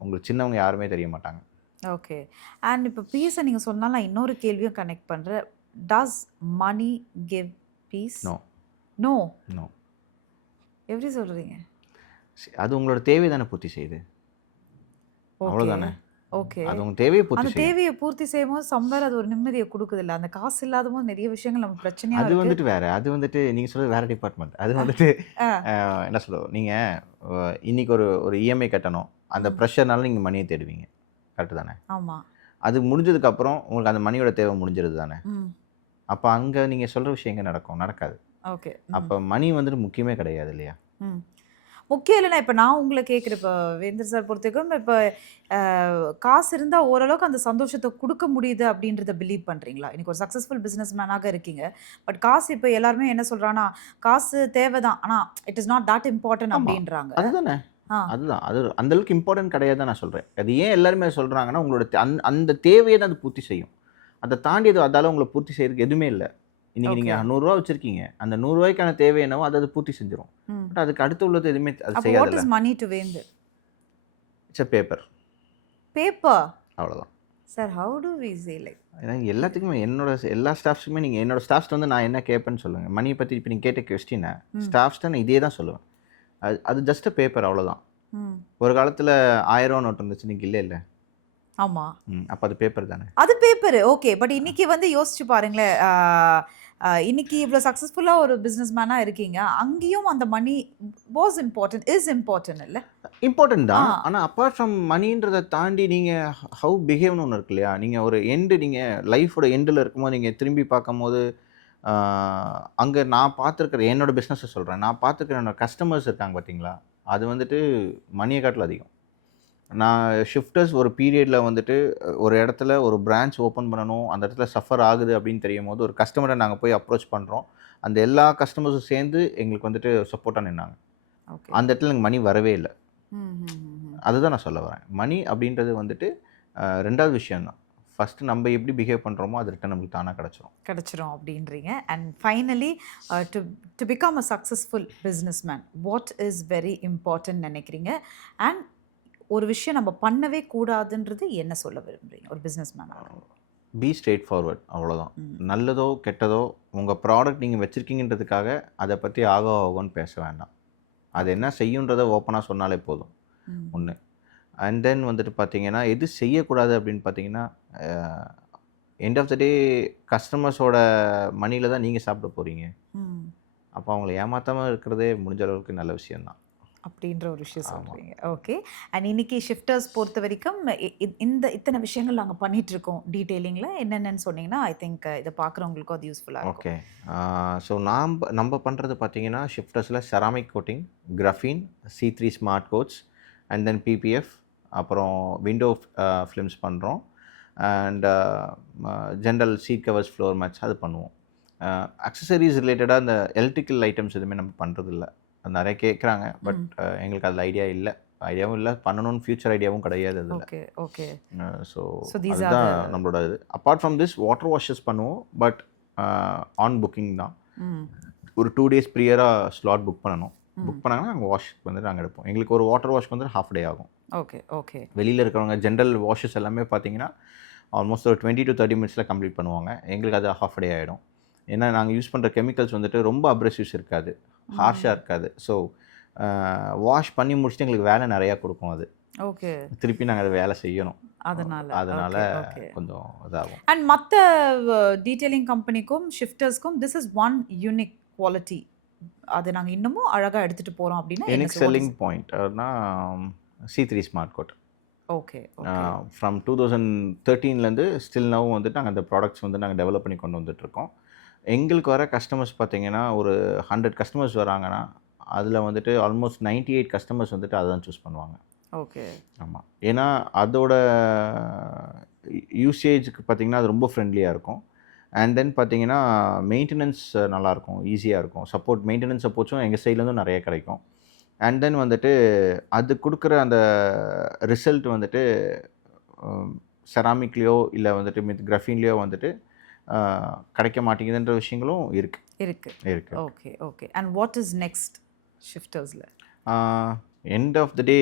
உங்களுக்கு சின்னவங்க யாருமே தெரிய மாட்டாங்க. ஓகே. அண்ட் இப்போ பீஸை நீங்கள் சொன்னால் நான் இன்னொரு கேள்வியும் கனெக்ட் பண்ணுறேன். Does money give peace? No. No. No. எப்படி சொல்கிறீங்க? அது உங்களோட தேவை தானே பூர்த்தி செய்யுது. அவ்வளோதானே. ஓகே. அது உங்கள் தேவையை பூர்த்தி அந்த செய்யும். தேவையை பூர்த்தி செய்யும்போது சம்பர் அது ஒரு நிம்மதியை கொடுக்குது இல்லை? அந்த காசு இல்லாத போது நிறைய விஷயங்கள் நம்ம பிரச்சனையாக அது இருக்கு. வந்துட்டு வேறு. அது வந்துட்டு நீங்கள் சொல்கிறது வேறு டிபார்ட்மெண்ட். அது வந்துட்டு என்ன சொல்லுவோம், நீங்கள் இன்றைக்கி ஒரு இஎம்ஐ கட்டணும், அந்த ப்ரெஷர்னால நீங்கள் மணியை தேடுவீங்க. கரெக்டு தானே? ஆமாம். அது முடிஞ்சதுக்கப்புறம் உங்களுக்கு அந்த மணியோட தேவை முடிஞ்சிருது தானே. அப்போ அங்கே நீங்கள் சொல்கிற விஷயம் எங்கே நடக்கும்? நடக்காது. ஓகே. அப்போ மணி வந்துட்டு முக்கியமே கிடையாது இல்லையா? முக்கியம் இல்லைனா இப்போ நான் உங்களை கேட்குறேன். இப்போ வேந்தர் சார் பொறுத்தவரைக்கும் இப்போ காசு இருந்தால் ஓரளவுக்கு அந்த சந்தோஷத்தை கொடுக்க முடியுது அப்படின்றத பிலீவ் பண்ணுறீங்களா? இன்னைக்கு ஒரு சக்ஸஸ்ஃபுல் பிஸ்னஸ் மேனாக இருக்கீங்க. பட் காசு இப்போ எல்லாருமே என்ன சொல்கிறாங்கன்னா காசு தேவை தான், ஆனால் it is not that important அப்படின்றாங்க. அதுதானே. அதுதான். அது அந்தளவுக்கு இம்பார்ட்டன்ட் கிடையாது தான் நான் சொல்கிறேன். அது ஏன் எல்லாருமே சொல்கிறாங்கன்னா உங்களோட அந்த தேவையை தான் அது பூர்த்தி செய்யும். அதை தாண்டி அதால் உங்களை பூர்த்தி செய்யறதுக்கு எதுவுமே இல்லை. இன்றைக்கி நீங்கள் 100 ரூபா வச்சுருக்கீங்க, அந்த 100 ரூபாய்க்கான தேவை என்னவோ அது பூர்த்தி செஞ்சிடும். பட் அதுக்கு அடுத்து உள்ளது எதுவுமே அது செய்யாது. வாட் இஸ் மணி டு வேந்தர்? It's a paper. பேப்பர். அவ்வளோதான் sir. How do we say like? ஏன்னா எல்லாத்துக்குமே எல்லா ஸ்டாஃப்ஸுக்குமே நீங்கள் என்னோட ஸ்டாஃப்ஸ் வந்து நான் என்ன கேட்பேன்னு சொல்லுங்கள். மணியை பற்றி இப்போ நீங்கள் கேட்ட கொஸ்டினை ஸ்டாஃப்ஸ்ட்டு நான் இதே தான் சொல்லுவேன். அது ஜஸ்ட் பேப்பர், அவ்வளோதான். ஒரு காலத்தில் 1000 ரூபா நோட் இருந்துச்சு, இன்னைக்கு இல்லை. ஆமாம். அப்போ அது பேப்பர் தானே. அது பேப்பர். ஓகே. பட் இன்னைக்கு வந்து யோசிச்சு பாருங்களேன், இன்னைக்கு இவ்வளோ சக்ஸஸ்ஃபுல்லாக ஒரு பிஸ்னஸ் மேனாக இருக்கீங்க, அங்கேயும் அந்த money was important, is important இல்லை? இம்பார்ட்டன்ட் தான். ஆனால் அப்பார்ட் ஃப்ரம் மணின்றதை தாண்டி நீங்கள் ஹவு பிஹேவ்னு ஒன்று இருக்கு இல்லையா? நீங்கள் ஒரு நீங்கள் லைஃபோட எண்டில் இருக்கும்போது நீங்கள் திரும்பி பார்க்கும்போது அங்கே நான் பார்த்துருக்குற என்னோடய பிஸ்னஸை சொல்கிறேன், நான் பார்த்துருக்குற என்னோட கஸ்டமர்ஸ் இருக்காங்க பார்த்தீங்களா, அது வந்துட்டு மணியை காட்டில் அதிகம். நான் ஷிஃப்டர்ஸ் ஒரு பீரியடில் வந்துட்டு ஒரு இடத்துல ஒரு பிரான்ச் ஓப்பன் பண்ணணும், அந்த இடத்துல சஃபர் ஆகுது அப்படின்னு தெரியும் போது ஒரு கஸ்டமரை நாங்கள் போய் அப்ரோச் பண்ணுறோம். அந்த எல்லா கஸ்டமர்ஸும் சேர்ந்து எங்களுக்கு வந்துட்டு சப்போர்ட்டாக நின்னாங்க. அந்த இடத்துல எனக்கு மணி வரவே இல்லை. அதுதான் நான் சொல்ல வரேன். மணி அப்படின்றது வந்துட்டு ரெண்டாவது விஷயம்தான். ஃபஸ்ட்டு நம்ம எப்படி பிஹேவ் பண்ணுறோமோ அது ரிட்டன் நம்மளுக்கு தானாக கிடச்சிரும் அப்படின்றீங்க. And finally to become a successful business man what is very important நினைக்கிறீங்க? அண்ட் ஒரு விஷயம் நம்ம பண்ணவே கூடாதுன்றது என்ன சொல்ல விரும்புகிறீங்க ஒரு பிஸ்னஸ் மேனாக? பி ஸ்ட்ரெயிட் ஃபார்வர்ட், அவ்வளோதான். நல்லதோ கெட்டதோ உங்கள் ப்ராடக்ட் நீங்கள் வச்சுருக்கீங்கன்றதுக்காக அதை பற்றி ஆகோன்னு பேச வேண்டாம். அது என்ன செய்யுன்றதை ஓப்பனாக சொன்னாலே போதும். ஒன்று. அண்ட் தென் வந்துட்டு பார்த்தீங்கன்னா எது செய்யக்கூடாது அப்படின்னு பார்த்தீங்கன்னா, எண்ட் ஆஃப் த டே கஸ்டமர்ஸோட மணியில் தான் நீங்கள் சாப்பிட போகிறீங்க. அப்போ அவங்கள ஏமாற்றாமல் இருக்கிறதே முடிஞ்ச அளவுக்கு நல்ல விஷயந்தான் அப்படின்ற ஒரு விஷயம் சொல்கிறீங்க. ஓகே. அண்ட் இன்னைக்கு ஷிஃப்டர்ஸ் பொறுத்த வரைக்கும் இத்தனை விஷயங்கள் நாங்கள் பண்ணிகிட்ருக்கோம் டீட்டெயிலிங்கில் என்னென்னு சொன்னீங்கன்னா ஐ திங்க் இதை பார்க்குறவங்களுக்கும் அது யூஸ்ஃபுல்லாக இருக்கும். ஓகே. ஸோ நம்ம பண்ணுறது பார்த்தீங்கன்னா ஷிஃப்டர்ஸில் ceramic coating, graphene, C3 smart coats, and then PPF, அப்புறம் விண்டோ ஃபிலிம்ஸ் பண்ணுறோம். And general seat covers, floor mats அது பண்ணுவோம். அக்சசரிஸ் ரிலேட்டடாக இந்த எலக்ட்ரிக்கல் ஐட்டம்ஸ் எதுவுமே நம்ம பண்ணுறதில்ல. நிறைய கேட்குறாங்க, பட் எங்களுக்கு அதில் ஐடியாவும் இல்லை, பண்ணணும்னு ஃபியூச்சர் ஐடியாவும் கிடையாது அதில். ஓகே. ஸோ அதுதான் நம்மளோட இது. Apart from this water washes பண்ணுவோம், பட் ஆன் புக்கிங் தான். ஒரு 2 days ப்ரியராக ஸ்லாட் புக் பண்ணணும். புக் பண்ணாங்கன்னா நாங்கள் வாஷ் வந்துட்டு நாங்கள் எடுப்போம். எங்களுக்கு ஒரு வாட்டர் வாஷ்க்கு வந்து ½ டே ஆகும். ஓகே. வெளியில் இருக்கிறவங்க ஜென்ரல் வாஷஸ் எல்லாமே பார்த்தீங்கன்னா ஆல்மோஸ்ட் ஒரு 20 to 30 minutes கம்ப்ளீட் பண்ணுவாங்க. எங்களுக்கு அது ½ டே ஆகிடும். ஏன்னா நாங்கள் யூஸ் பண்ணுற கெமிக்கல்ஸ் வந்துட்டு ரொம்ப அப்ரெசிவ்ஸ் இருக்காது, ஹார்ஷாக இருக்காது. ஸோ வாஷ் பண்ணி முடிச்சுட்டு எங்களுக்கு வேலை நிறையா கொடுக்கும் அது. ஓகே. திருப்பி நாங்கள் அதை வேலை செய்யணும். அதனால ஓகே. கொஞ்சம் இதாகும். அண்ட் மத்த டீட்டெயிலிங் கம்பெனிக்கும், ஷிஃப்டர்ஸ்க்கும் this is one unique quality. அது நாங்க இன்னமும் அழகா எடுத்துட்டு போறோம் அப்படின்னா என்ன எனக்கு செல்லிங் பாயிண்ட்னா C3 smart coat. Okay. From 2013லேருந்து ஸ்டில் நவ் வந்துட்டு நாங்கள் அந்த ப்ராடக்ட்ஸ் வந்து நாங்கள் டெவலப் பண்ணி கொண்டு வந்துட்டுருக்கோம். எங்களுக்கு வர கஸ்டமர்ஸ் பார்த்தீங்கன்னா, ஒரு 100 கஸ்டமர்ஸ் வராங்கன்னா, அதில் வந்துட்டு ஆல்மோஸ்ட் 98 கஸ்டமர்ஸ் வந்துட்டு அதை தான் சூஸ் பண்ணுவாங்க. ஓகே. ஆமாம். ஏன்னா அதோட யூசேஜுக்கு பார்த்தீங்கன்னா, அது ரொம்ப ஃப்ரெண்ட்லியாக இருக்கும். அண்ட் தென் பார்த்தீங்கன்னா, மெயின்டெனன்ஸ் நல்லாயிருக்கும், ஈஸியாக இருக்கும். மெயின்டெனன்ஸ் சப்போர்ட்ஸும் எங்கள் சைட்லேருந்தும் நிறைய கிடைக்கும். அண்ட் தென் வந்துட்டு அது கொடுக்குற அந்த ரிசல்ட் வந்துட்டு செராமிக்லேயோ இல்லை வந்துட்டு கிராஃபீன்லேயோ வந்துட்டு கிடைக்க மாட்டேங்குதுன்ற விஷயங்களும் இருக்கு. Okay. And what is next ஷிஃப்டர்ஸில்? எண்ட் ஆஃப் த டே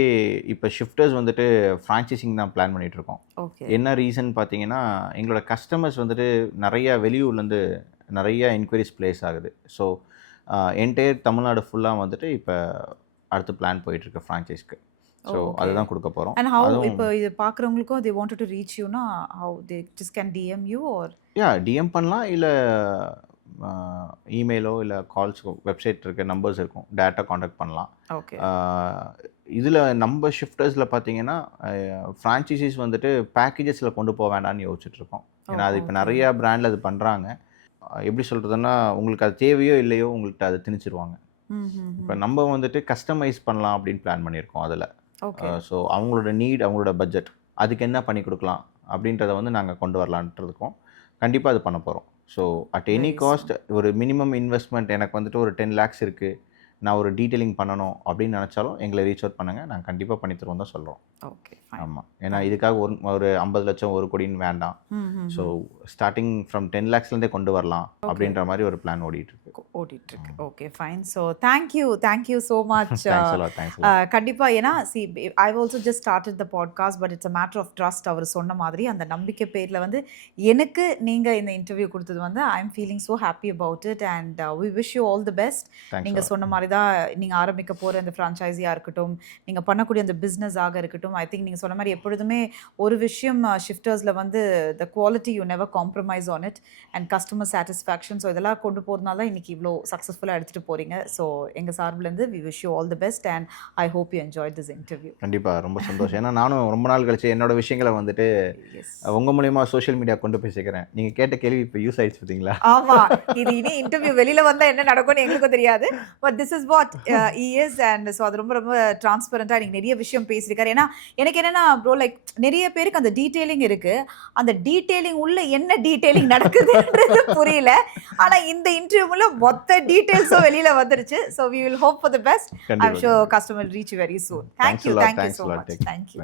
இப்போ ஷிஃப்டர்ஸ் வந்துட்டு ஃப்ரான்ச்சைசிங் தான் பிளான் பண்ணிகிட்ருக்கோம். ஓகே. என்ன ரீசன் பார்த்தீங்கன்னா, எங்களோட கஸ்டமர்ஸ் வந்துட்டு நிறையா வெளியூர்லேருந்து நிறைய என்கொயரிஸ் ப்ளேஸ் ஆகுது. ஸோ என்டையர் தமிழ்நாடு ஃபுல்லாக வந்துட்டு இப்போ அடுத்த பிளான் போயிட்டுருக்கு ஃப்ரான்ச்சைஸ்க்கு. ஸோ அதுதான் கொடுக்க போகிறோம். அண்ட் ஹவு இப்போ இது பார்க்குறவங்களுக்கும் they wanted to reach you னா how they just can DM you or DM பண்ணலாம், இல்லை இமெயிலோ இல்லை கால்ஸ், வெப்சைட் இருக்க நம்பர்ஸ் இருக்கும், டேரெக்டாக காண்டாக்ட் பண்ணலாம். ஓகே. இதில் நம்ம ஷிஃப்டர்ஸில் பார்த்தீங்கன்னா, ஃப்ரான்ச்சைசிஸ் வந்துட்டு பேக்கேஜஸில் கொண்டு போக வேண்டாம்னு யோசிச்சுட்ருக்கோம். ஏன்னா அது இப்போ நிறையா பிராண்டில் அது பண்ணுறாங்க. எப்படி சொல்கிறதுன்னா, உங்களுக்கு அது தேவையோ இல்லையோ உங்கள்கிட்ட அதை திணிச்சிருவாங்க. இப்போ நம்ம வந்துட்டு கஸ்டமைஸ் பண்ணலாம் அப்படின்னு பிளான் பண்ணியிருக்கோம் அதில். ஸோ அவங்களோட நீட், அவங்களோட பட்ஜெட், அதுக்கு என்ன பண்ணி கொடுக்கலாம் அப்படின்றத வந்து நாங்கள் கொண்டு வரலான்றதுக்கும் கண்டிப்பாக அது பண்ண போகிறோம். ஸோ அட் எனி காஸ்ட் ஒரு மினிமம் இன்வெஸ்ட்மெண்ட் எனக்கு வந்துட்டு ஒரு 10 lakhs இருக்குது, நான் ஒரு டீட்டெயிலிங் பண்ணணும் அப்படின்னு நினச்சாலும் எங்களை ரீச் அவுட் பண்ணுங்கள், நாங்கள் கண்டிப்பாக பண்ணி தருவோம் தான் சொல்கிறோம். ஓகே. ஆமாம். ஏன்னா இதுக்காக ஒரு 50 லட்சம் 1 கோடின்னு வேண்டாம். ஸோ ஸ்டார்டிங் ஃப்ரம் 10 lakhsலேருந்தே கொண்டு வரலாம் அப்படின்ற மாதிரி ஒரு பிளான் ஓடிட்டுருக்கு. Okay, fine. So thank you so much. Thanks. கண்டிப்பாக. ஏன்னா I also just started the podcast, but it's a matter of trust. அவர் சொன்ன மாதிரி அந்த நம்பிக்கை பேரில் வந்து எனக்கு நீங்கள் இந்த இன்டர்வியூ கொடுத்தது வந்து I am feeling so happy about it and we wish you all the best. நீங்கள் சொன்ன மாதிரி தான் நீங்கள் ஆரம்பிக்க போகிற இந்த ஃப்ரான்ச்சைஸியாக இருக்கட்டும், நீங்கள் பண்ணக்கூடிய அந்த பிஸ்னஸாக இருக்கட்டும், ஐ திங்க் நீங்கள் சொன்ன மாதிரி எப்பொழுதுமே ஒரு விஷயம் ஷிஃப்டர்ஸில் வந்து the quality you never compromise on it and customer satisfaction. So இதெல்லாம் கொண்டு போகிறதுனால தான் இன்றைக்கி இவ்வளோ சக்ஸஸ்ஃபுல்லாக எடுத்துகிட்டு போகிறீங்க. ஸோ எங்கள் சார்பிலேருந்து we wish you all the best and I hope you enjoy this interview. கண்டிப்பாக ரொம்ப சந்தோஷம். ஏன்னா நானும் ரொம்ப நாள் கழிச்சு என்னோட விஷயங்களை வந்துட்டு உங்கள் மூலியமா சோஷியல் மீடியா கொண்டு போய் சேர்க்குறேன். நீங்கள் கேட்ட கேள்வி இப்போ யூஸ் ஆயிடுச்சு பார்த்தீங்களா? ஆமாம். இது இனி இன்டர்வியூ வெளியில் வந்தால் என்ன நடக்கும்னு எங்களுக்கும் தெரியாது, but this is what he is and so அது ரொம்ப டிரான்ஸ்பரண்டாக எனக்கு நிறைய விஷயம் பேசியிருக்காரு. ஏன்னா எனக்கு என்னென்னா ப்ரோ, லைக் நிறைய பேருக்கு அந்த டீட்டெயிலிங் இருக்குது, அந்த டீட்டெயிலிங் உள்ள என்ன டீட்டெயிலிங் நடக்குதுன்றது புரியல. ஆனால் இந்த இன்டர்வியூவில் மொத்த டீட்டெயில்ஸும் வெளியில் வந்துருச்சு. So we will hope for the best. I'm sure customer will reach you very soon. Thank you so much. Thank you.